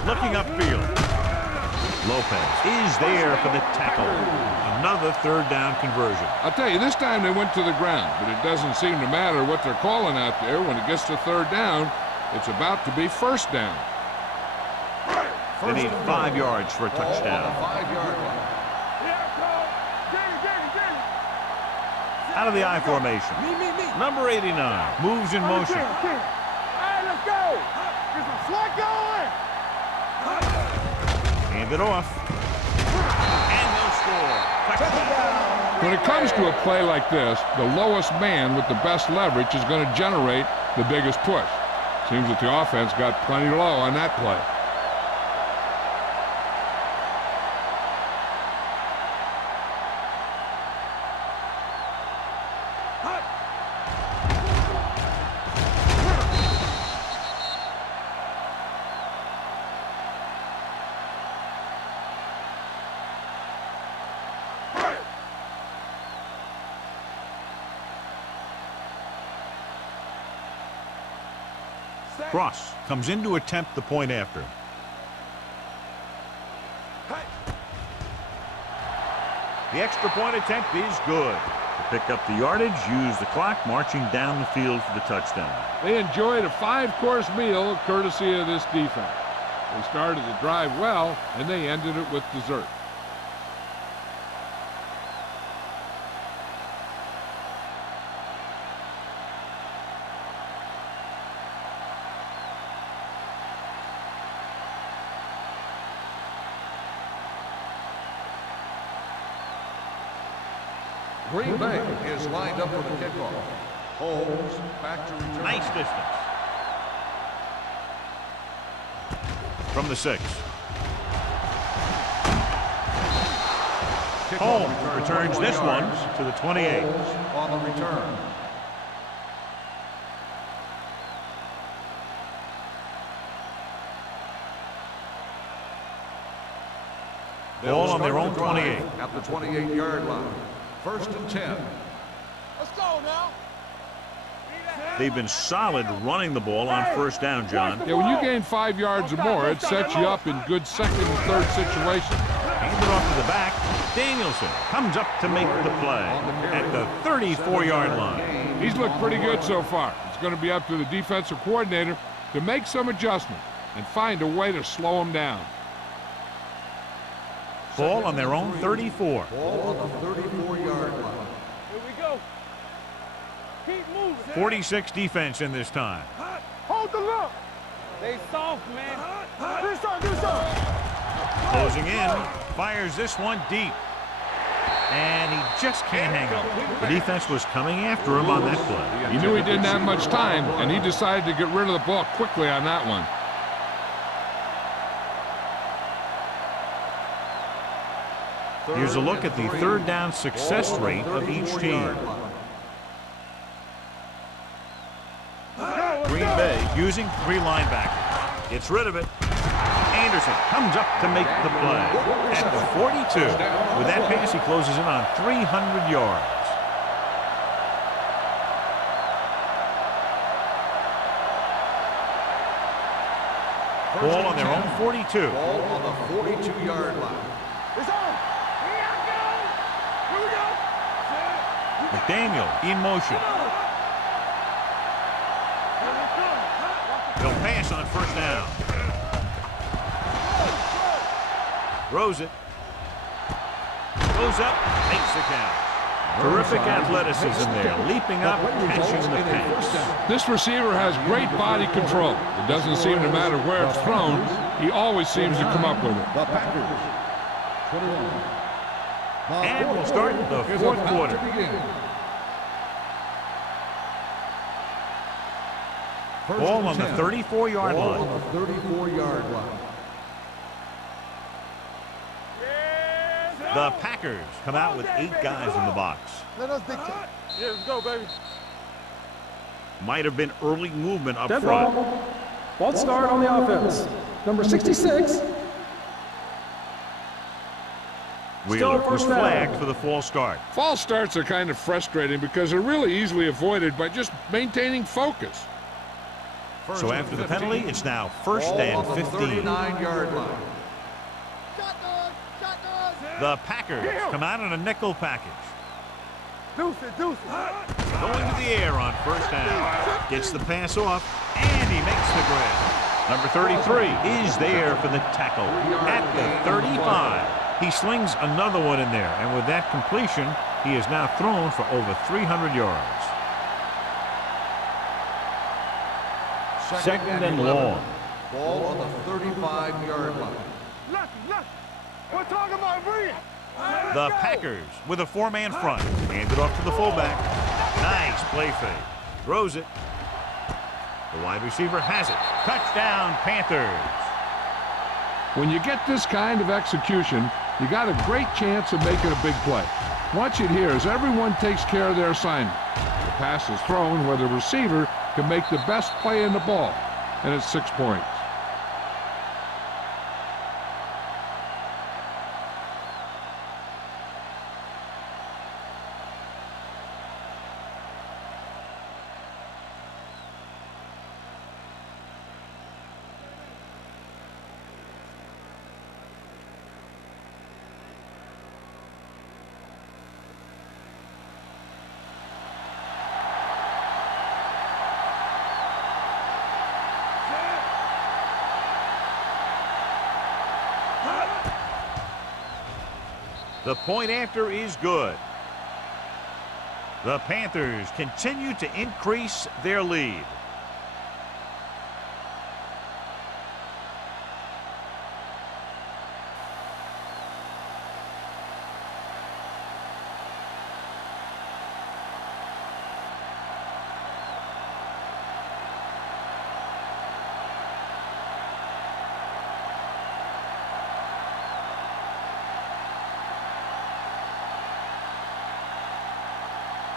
Looking upfield. Lopez is there for the tackle. Another third down conversion. I'll tell you, this time they went to the ground, but it doesn't seem to matter what they're calling out there. When it gets to third down, it's about to be first down. They need 5 yards for a touchdown. 5-yard line. Out of the I formation. Number 89 moves in motion. All right, let's go. Get some slack going. Hand it off. And they'll score. Touchdown. When it comes to a play like this, the lowest man with the best leverage is going to generate the biggest push. Seems that the offense got plenty low on that play. Cross comes in to attempt the point after. The extra point attempt is good. To pick up the yardage, use the clock, marching down the field for the touchdown. They enjoyed a 5-course meal courtesy of this defense. They started the drive well, and they ended it with dessert. Green Bay is lined up for the kickoff. Holmes back to return. Nice distance. From the 6. Holmes returns this one to the 28. Holmes on the return. Ball on their own 28. At the 28-yard line. 1st and 10. Let's go now. They've been solid running the ball on first down, John. Yeah, when you gain 5 yards or more, it sets you up in good second and third situations. Hand it off to the back. Danielson comes up to make the play at the 34-yard line. He's looked pretty good so far. It's going to be up to the defensive coordinator to make some adjustments and find a way to slow him down. Ball on their own 34. Ball on the 34-yard line. Here we go. Keep moving. 46 defense in this time. Hold the look. They soft, man. Do something, do something. Closing in, fires this one deep. And he just can't hang on. The defense was coming after him on that play. He knew he didn't have much time, and he decided to get rid of the ball quickly on that one. Here's a look at the third down success rate of each team. Green Bay using 3 linebackers. Gets rid of it. Anderson comes up to make the play at the 42. With that pass, he closes in on 300 yards. Ball on their own 42. Ball on the 42-yard line. It's on. Here we go. McDaniel in motion. He'll pass on first down. Throws it. Goes up, makes the catch. Terrific athleticism there, leaping up, catching the pass. This receiver has great body control. It doesn't seem to matter where it's thrown. He always seems to come up with it. The Packers. 21. And we'll start the fourth quarter. Ball on the 34-yard line. Ball on the 34-yard line. The Packers come out with 8 guys in the box. Let us dictate. Yeah, let's go, baby. Might have been early movement up Dead front. ball. False start on the offense. Number 66. Wheeler was first down. flagged for the false start. False starts are kind of frustrating because they're really easily avoided by just maintaining focus. So after the penalty, it's now first and 15. 39-yard line. The Packers come out in a nickel package. Deuce it, deuce it. Going to the air on first down. Gets the pass off, and he makes the grab. Number 33 is there for the tackle at the 35. He slings another one in there, and with that completion, he has now thrown for over 300 yards. Second and long. Ball on the 35-yard line. Lucky, lucky. We're talking about brilliant. The Packers with a 4-man front. Handed off to the fullback. Nice play fake. Throws it. The wide receiver has it. Touchdown, Panthers. When you get this kind of execution, you got a great chance of making a big play. Watch it here as everyone takes care of their assignment. The pass is thrown where the receiver can make the best play in the ball, and it's 6 points. The point after is good. The Panthers continue to increase their lead.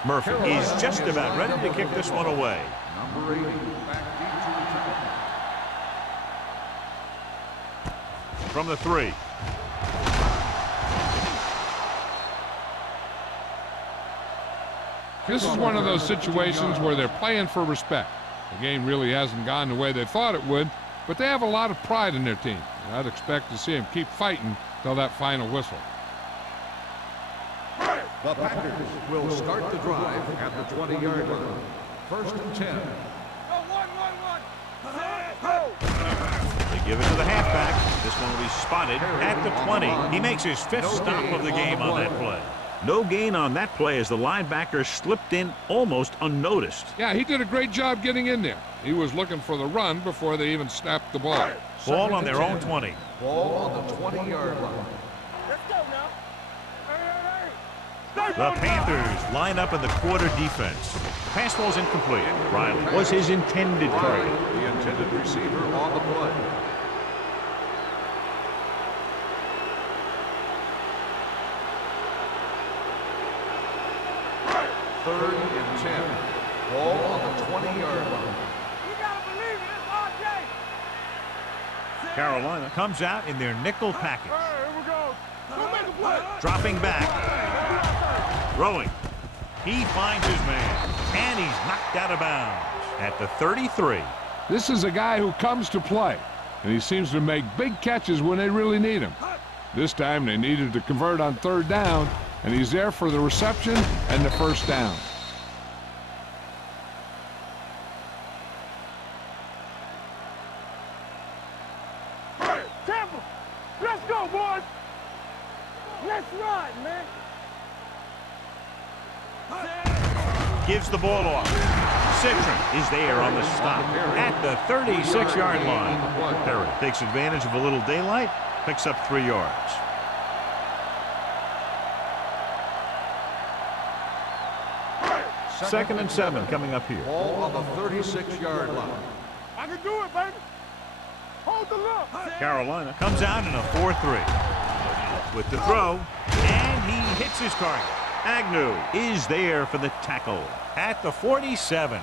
Murphy is just about ready to kick this one away. Number 80, back deep to return. From the 3. This is one of those situations where they're playing for respect. The game really hasn't gone the way they thought it would, but they have a lot of pride in their team. I'd expect to see them keep fighting till that final whistle. The Packers will start the drive at the 20-yard line. First and 10. Go, 1-1-1. They give it to the halfback. This one will be spotted at the 20. He makes his 5th stop of the game on that play. No gain on that play as the linebacker slipped in almost unnoticed. Yeah, he did a great job getting in there. He was looking for the run before they even snapped the ball. Ball on their own 20. Ball on the 20-yard line. Let's go now. Hey. The Panthers line up in the quarter defense. Pass ball's incomplete. Riley was his intended target. The intended receiver on the play. Third and 10. Ball on the 20-yard line. You gotta believe it. It's RJ. Carolina comes out in their nickel package. Here we go. Go make a play. Dropping back. Throwing. He finds his man. And he's knocked out of bounds at the 33. This is a guy who comes to play, and he seems to make big catches when they really need him. This time they needed to convert on third down, and he's there for the reception and the first down. Tampa, let's go, boys. Let's ride, man. Gives the ball off. Citron is there on the stop at the 36-yard line. Perry takes advantage of a little daylight, picks up 3 yards. Second and 7 coming up here. Ball on the 36-yard line. I can do it, baby. Hold the look. Carolina comes out in a 4-3. With the throw, he hits his target. Agnew is there for the tackle at the 47.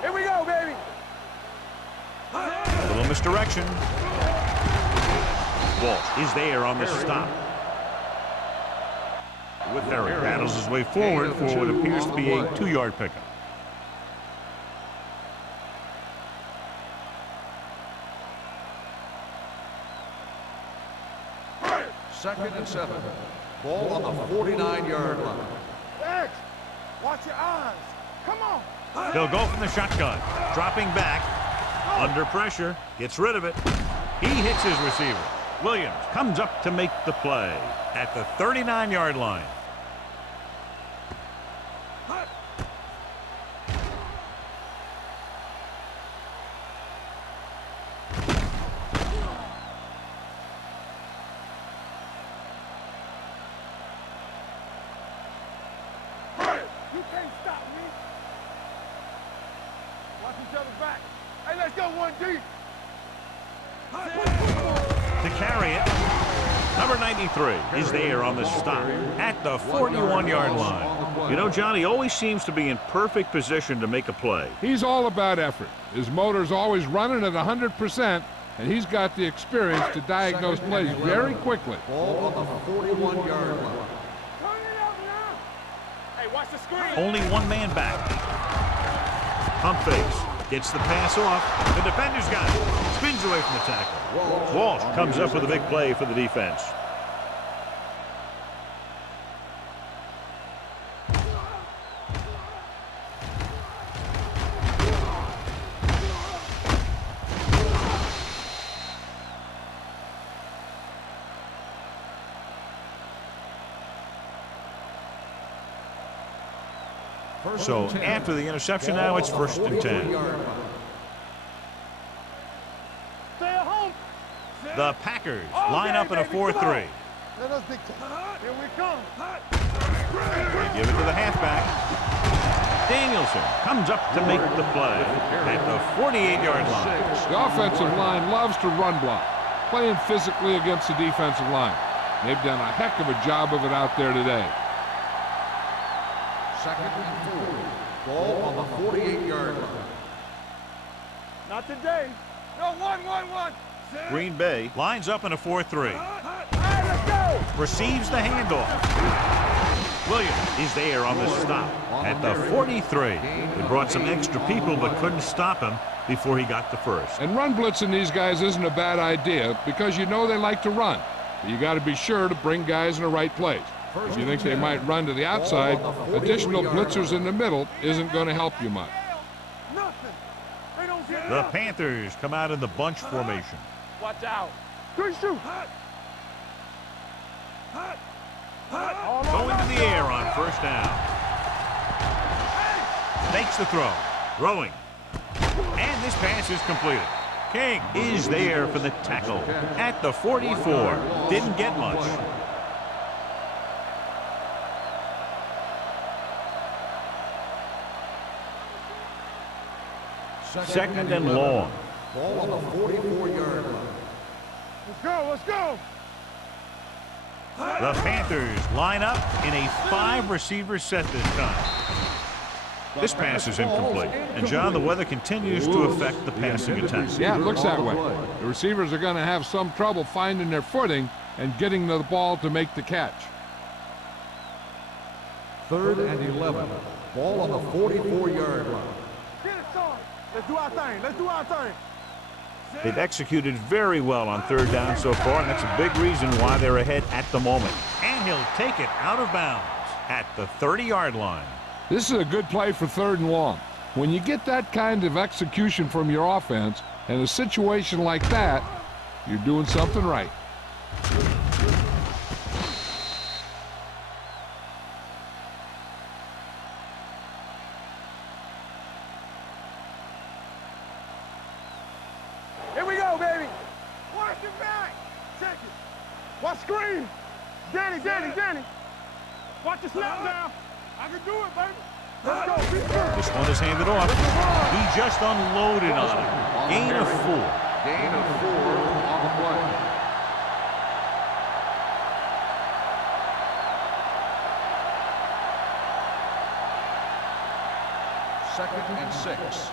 Here we go, baby. A little misdirection. Walsh is there on the stop. With Harry battles his way forward for what appears to be a 2-yard pickup. Second and 7. Ball on the 49-yard line. X, watch your eyes. Come on. They'll go from the shotgun. Dropping back. Under pressure. Gets rid of it. He hits his receiver. Williams comes up to make the play at the 39-yard line. You can't stop me. Watch each other's back. Hey, let's go one deep. To carry it, number 93 is there on the stop at the 41-yard line. You know, John, he always seems to be in perfect position to make a play. He's all about effort. His motor's always running at 100%, and he's got the experience to diagnose plays very quickly. Ball on the 41-yard line. Turn it up now. Hey, watch the screen. Only one man back. Pump fakes. Gets the pass off. The defender's got it. Spins away from the tackle. Walsh comes up with a big play for the defense. So after the interception, now it's 1st and 10. Stay at home. The Packers line up in a 4-3. Let us dictate. Here we come. They give it to the halfback. Danielson comes up to make the play at the 48-yard line. The offensive line loves to run block, playing physically against the defensive line. They've done a heck of a job of it out there today. Second and 4. Ball on the 48-yard line. Not today. No, one. Green Bay lines up in a 4-3. Hey, let's go. Receives the handoff. Williams is there on the stop at the 43. They brought some extra people but couldn't stop him before he got the first. And run blitzing these guys isn't a bad idea because you know they like to run. But you got to be sure to bring guys in the right place. If you think they might run to the outside, additional blitzers in the middle isn't going to help you much. Nothing. They don't get The up. Panthers come out in the bunch formation. Watch out. 3 shoot. Going to the air on 1st down. Makes the throw. Throwing. And this pass is completed. King is there for the tackle at the 44. Didn't get much. Second and long. Ball on the 44-yard line. Let's go. The Panthers line up in a 5-receiver set this time. This pass is incomplete. And, John, the weather continues to affect the passing attack. Yeah, it looks that way. The receivers are going to have some trouble finding their footing and getting to the ball to make the catch. 3rd and 11. Ball on the 44-yard line. Get it started. Let's do our thing. They've executed very well on 3rd down so far, and that's a big reason why they're ahead at the moment. And he'll take it out of bounds at the 30-yard line. This is a good play for 3rd and long. When you get that kind of execution from your offense in a situation like that, you're doing something right. Here we go, baby. Watch your back. Check it. Watch screen. Danny. Watch the snap down. I can do it, baby. Let's go. This one is handed off. He just unloaded on him. Gain of 4. Gain of 4 on the play. Second and 6.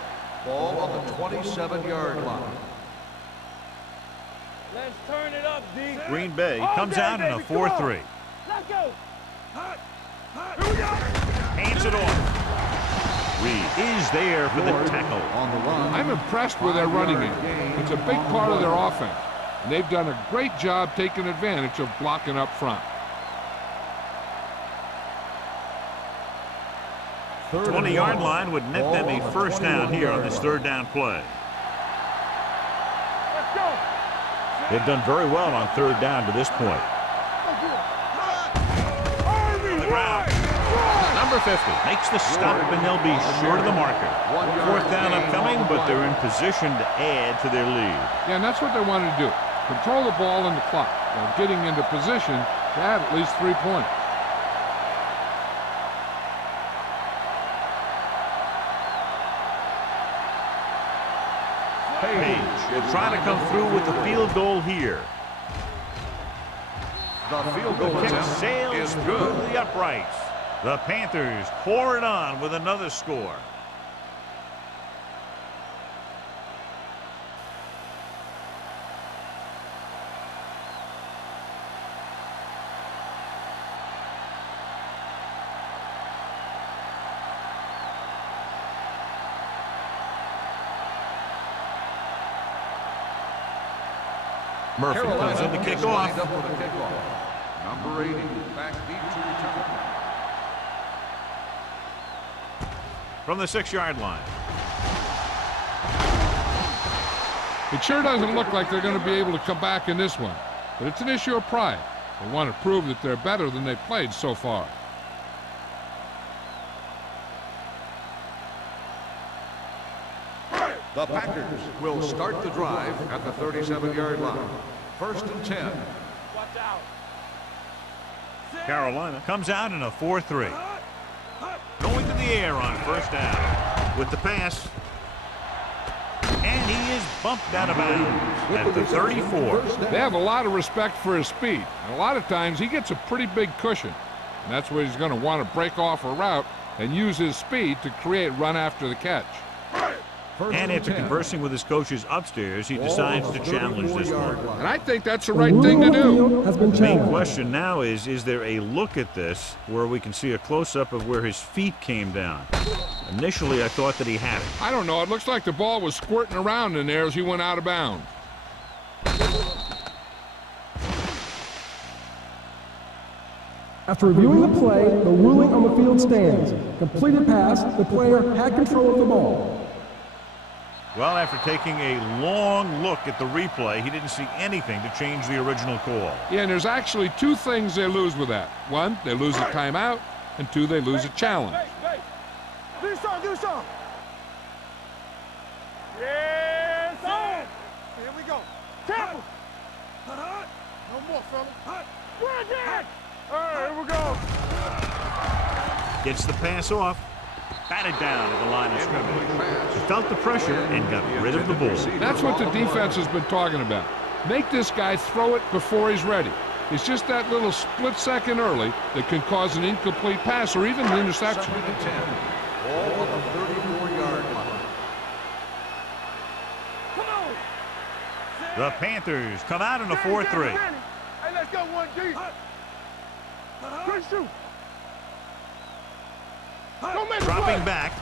Ball on the 27-yard line. Let's turn it up, D. Green Bay comes out in a 4-3. Let's go. Here we go. Hands it off. Reed is there for the tackle. On the run. I'm impressed with their running game. It's a big part of their offense. And they've done a great job taking advantage of blocking up front. 20-yard line would net them a first down here on this third down play. Let's go. They've done very well on third down to this point. On the ground. Number 50 makes the stop, and they'll be short of the marker. Fourth down upcoming, but they're in position to add to their lead. Yeah, and that's what they wanted to do. Control the ball and the clock while getting into position to add at least 3 points. Page will try to come through with the field goal here. The field The goal kick attempt sails is through good. the uprights. The Panthers pour it on with another score. Murphy comes in to kick is off. lined up for the kickoff. Number 80, back deep to return. From the 6-yard line. It sure doesn't look like they're going to be able to come back in this one, but it's an issue of pride. They want to prove that they're better than they've played so far. The Packers will start the drive at the 37-yard line. First and 10. Watch out. Carolina comes out in a 4-3. Going to the air on first down with the pass. And he is bumped out of bounds at the 34. They have a lot of respect for his speed, and a lot of times he gets a pretty big cushion. And that's where he's going to want to break off a route and use his speed to create run after the catch. And after conversing with his coaches upstairs, he decides to challenge this one. And I think that's the right thing to do. Has been The main challenged. question now is there a look at this where we can see a close-up of where his feet came down? Initially, I thought that he had it. I don't know. It looks like the ball was squirting around in there as he went out of bounds. After reviewing the play, the ruling on the field stands. Completed pass, the player had control of the ball. Well, after taking a long look at the replay, he didn't see anything to change the original call. Yeah, and there's actually two things they lose with that. One, they lose a timeout, and two, they lose a challenge. Hey. Do something. Yes, sir. Here we go. Tackle. No more, fella. Run that. All right, here we go. Gets the pass off. Batted down at the line of scrimmage. He felt the pressure and got rid of the ball. That's what the defense has been talking about. Make this guy throw it before he's ready. It's just that little split second early that can cause an incomplete pass or even an interception. Second and 10. Ball on the 34-yard line. Come on. The Panthers come out in a 4-3. Hey, let's go 1D. Good shoot. Don't make a Dropping play. back.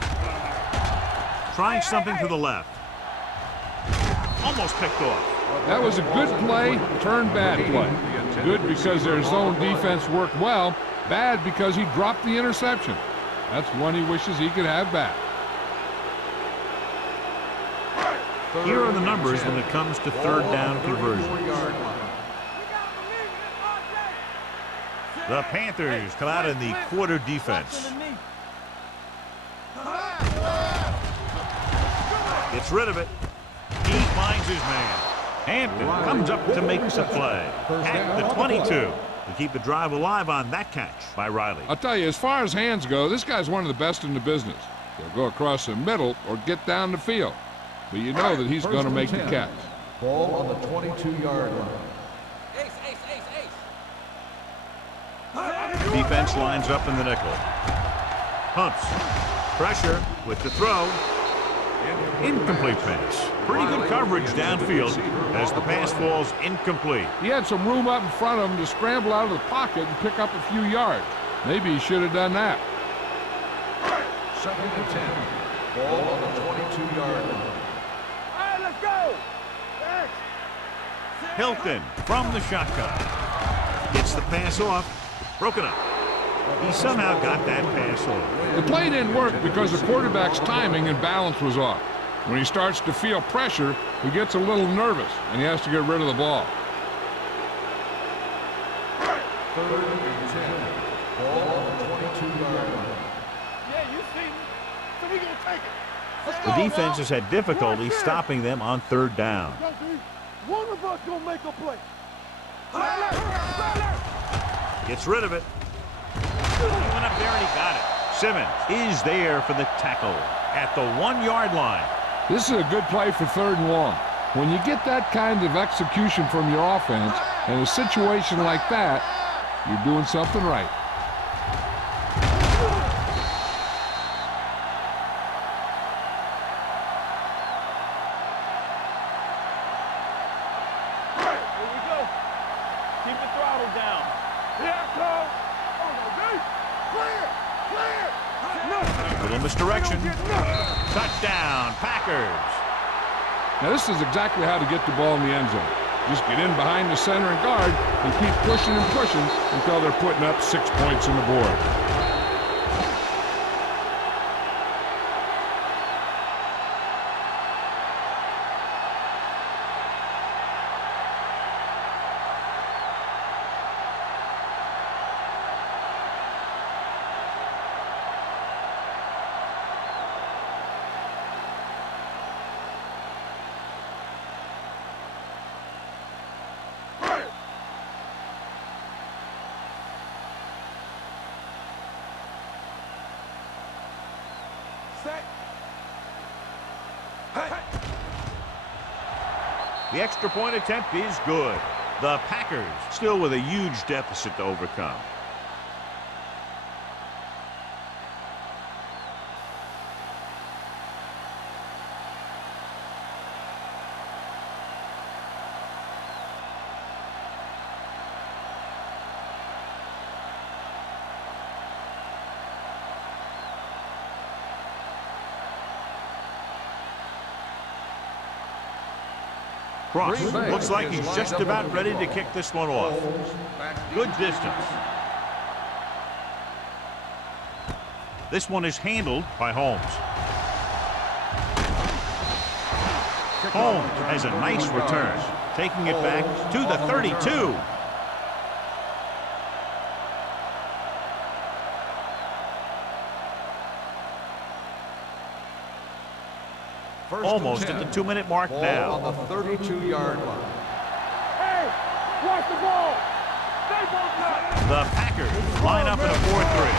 Trying something to the left. Almost picked off. That was a good play, turned bad play. Good because their zone defense worked well. Bad because he dropped the interception. That's one he wishes he could have back. Here are the numbers when it comes to third down conversions. The Panthers come out in the quarter defense. Gets rid of it. He finds his man. Hampton comes up to make the play at the 22 to keep the drive alive on that catch by Riley. I'll tell you, as far as hands go, this guy's one of the best in the business. He'll go across the middle or get down the field. But you know that he's going to make the catch. Ball on the 22-yard line. Ace, ace, ace, ace. Defense lines up in the nickel. Pumps. Pressure with the throw. Incomplete pass. Pretty good coverage downfield as the pass falls incomplete. He had some room up in front of him to scramble out of the pocket and pick up a few yards. Maybe he should have done that. 2nd and 10. Ball on the 22-yard line. All right, let's go. Thanks. Hilton from the shotgun. Gets the pass off. Broken up. He somehow got that pass off. The play didn't work because the quarterback's timing and balance was off. When he starts to feel pressure, he gets a little nervous, and he has to get rid of the ball. 3rd and 10. Ball on the 22-yard line. Yeah, you see me. So we gonna take it. Let's The go, defense y'all. has had difficulty Watch it. stopping them on 3rd down. Go, D. One of us gonna make a play. Tyler. Gets rid of it. He went up there and he got it. Simmons is there for the tackle at the 1-yard line. This is a good play for 3rd and long. When you get that kind of execution from your offense in a situation like that, you're doing something right. Here we go. Keep the throttle down. Here it comes. Oh, no, D. Clear. Little misdirection. Touchdown, Packers. Now, this is exactly how to get the ball in the end zone. Just get in behind the center and guard and keep pushing and pushing until they're putting up 6 points on the board. Set. The extra point attempt is good. The Packers still with a huge deficit to overcome. Cross. Looks like he's just about ready to kick this one off. Good distance. This one is handled by Holmes. Holmes has a nice return, taking it back to the 32. Almost at the 2-minute mark now. On the 32-yard line. Hey, watch the ball. Stay focused. The Packers line up in a 4-3.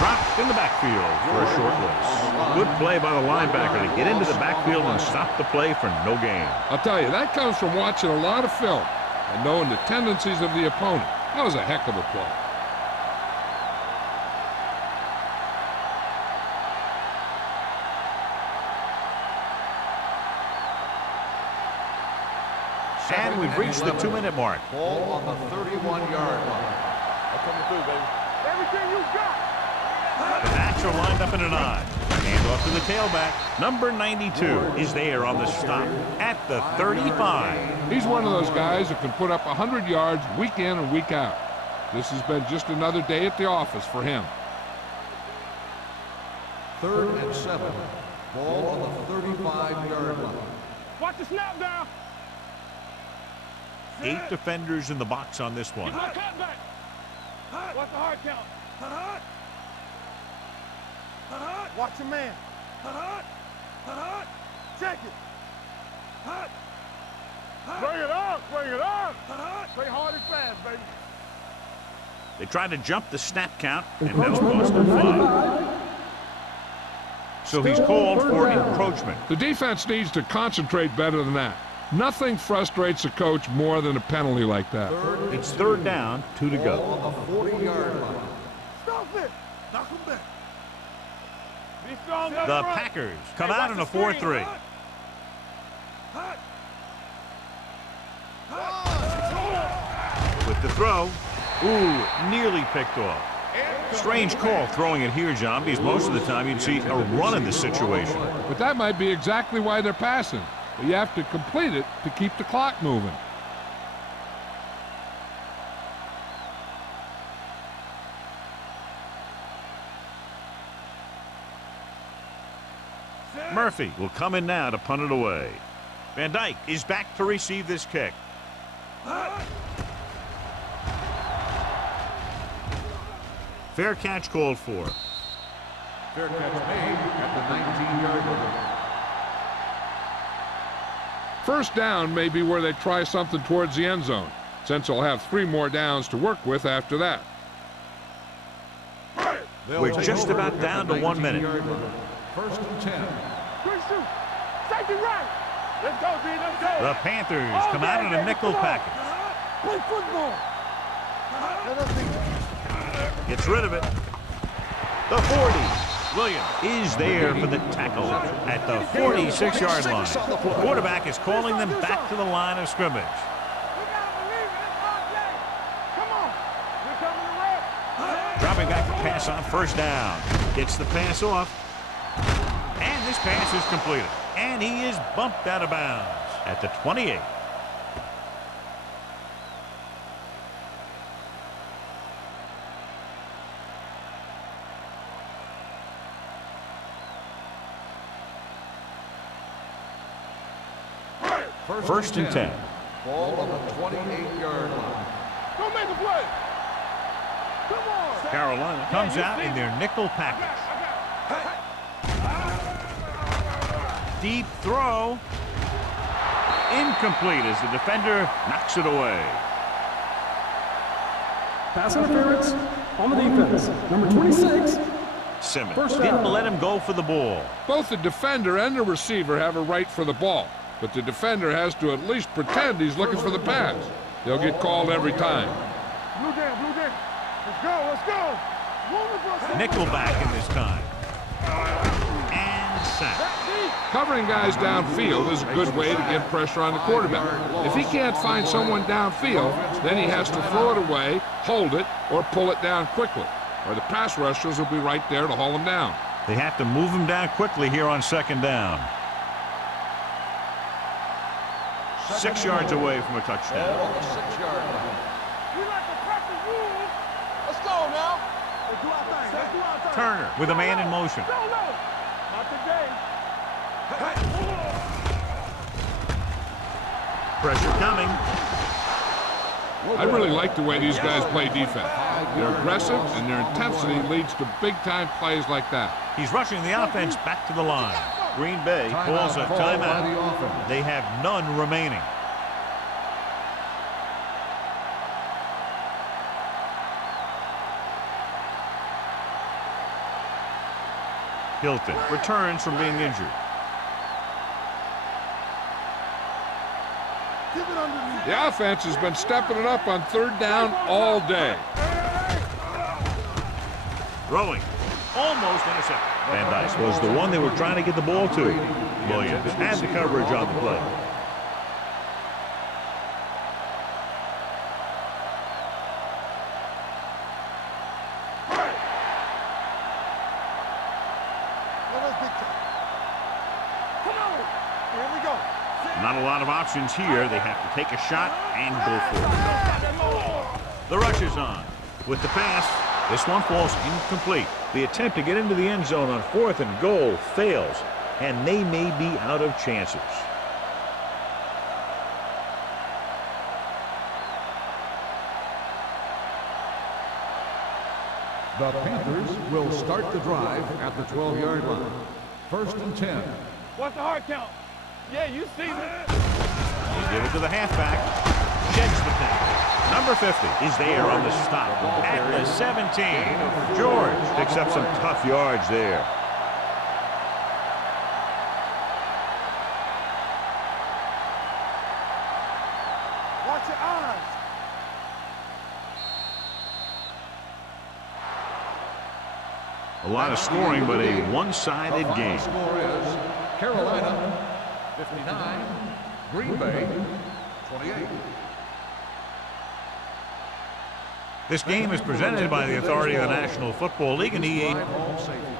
Dropped in the backfield for a short loss. Good play by the linebacker to get into the backfield and stop the play for no gain. I'll tell you, that comes from watching a lot of film and knowing the tendencies of the opponent. That was a heck of a play. And we've reached the 2-minute mark. Ball on the 31-yard line. Coming through, baby. Everything you got. The backs are lined up in an I. Hand off to the tailback. Number 92 is there on the stop at the 35. He's one of those guys that can put up 100 yards week in and week out. This has been just another day at the office for him. 3rd and 7. Ball on the 35-yard line. Watch the snap down. 8 defenders in the box on this one. Get my cut back. Watch the hard count. Watch your man. Check it. Bring it up, bring it up. Play hard and fast, baby. They tried to jump the snap count, and that Encroachment cost number them 5. 95. So he's Still called third for down. encroachment. The defense needs to concentrate better than that. Nothing frustrates a coach more than a penalty like that. It's third down, 2 to go. On the 40-yard line. Stop it. Knock him back. Be strong up The front. Packers come Hey, out watch in the a screen. 4-3. With the throw. Ooh, nearly picked off. Strange call throwing it here, John, because most of the time you'd see a run in this situation. But that might be exactly why they're passing. But you have to complete it to keep the clock moving. Murphy will come in now to punt it away. Van Dyke is back to receive this kick. Fair catch called for. Fair catch made at the 19-yard line. First down may be where they try something towards the end zone, since they'll have 3 more downs to work with after that. We're just about down to 1 minute. First and 10. Quick shoot. Safety right. Let's go, D. Let's go. The Panthers come out in a nickel package. Play football. Let us be. Gets rid of it. The 40. Williams is there for the tackle at the 46-yard line. The quarterback is calling them back to the line of scrimmage. We gotta believe it. It's our day. Come on. We're coming to red. Dropping back to pass on first down. Gets the pass off. And this pass is completed. And he is bumped out of bounds at the 28. First and 10. Ball on the 28-yard line. Go make a play. Come on. Carolina comes out in their nickel package. Deep throw. Incomplete as the defender knocks it away. Pass interference on the defense. Number 26. Simmons First didn't down. let him go for the ball. Both the defender and the receiver have a right for the ball, but the defender has to at least pretend he's looking for the pass. They'll get called every time. Blue down, blue down. Let's go, let's go. Nickelback in this time. And sack. Covering guys downfield is a good way to get pressure on the quarterback. If he can't find someone downfield, then he has to throw it away, hold it, or pull it down quickly, or the pass rushers will be right there to haul him down. They have to move him down quickly here on second down. 6 yards away from a touchdown. Ball on the 6-yard line. We like to practice rules. Let's go now. Let's do our thing. Let's do our thing. Turner with a man in motion. Go, no. Not today. Pressure coming. I really like the way these guys play defense. They're aggressive, and their intensity leads to big-time plays like that. He's rushing the offense back to the line. Green Bay calls a Timeout called by the timeout. offense. They have none remaining. Hilton returns from being injured. Keep it underneath. The offense has been stepping it up on third down all day. Throwing. Almost intercepted. Van Dyke was the one they were trying to get the ball to. Williams had the coverage on the play. Come on. Here we go. Not a lot of options here. They have to take a shot and go for it. The rush is on. With the pass, this one falls incomplete. The attempt to get into the end zone on 4th and goal fails, and they may be out of chances. The Panthers will start the drive at the 12-yard line. First and 10. What's the hard count? Yeah, you see that. give it to the halfback. Sheds the penalty. Number 50 is there on the stop at the 17. George picks up some tough yards there. Watch your eyes. A lot of scoring, but a one-sided The game. final score is Carolina 59, Green Bay 28. This game is presented by the authority of the National Football League and EA. Home safety.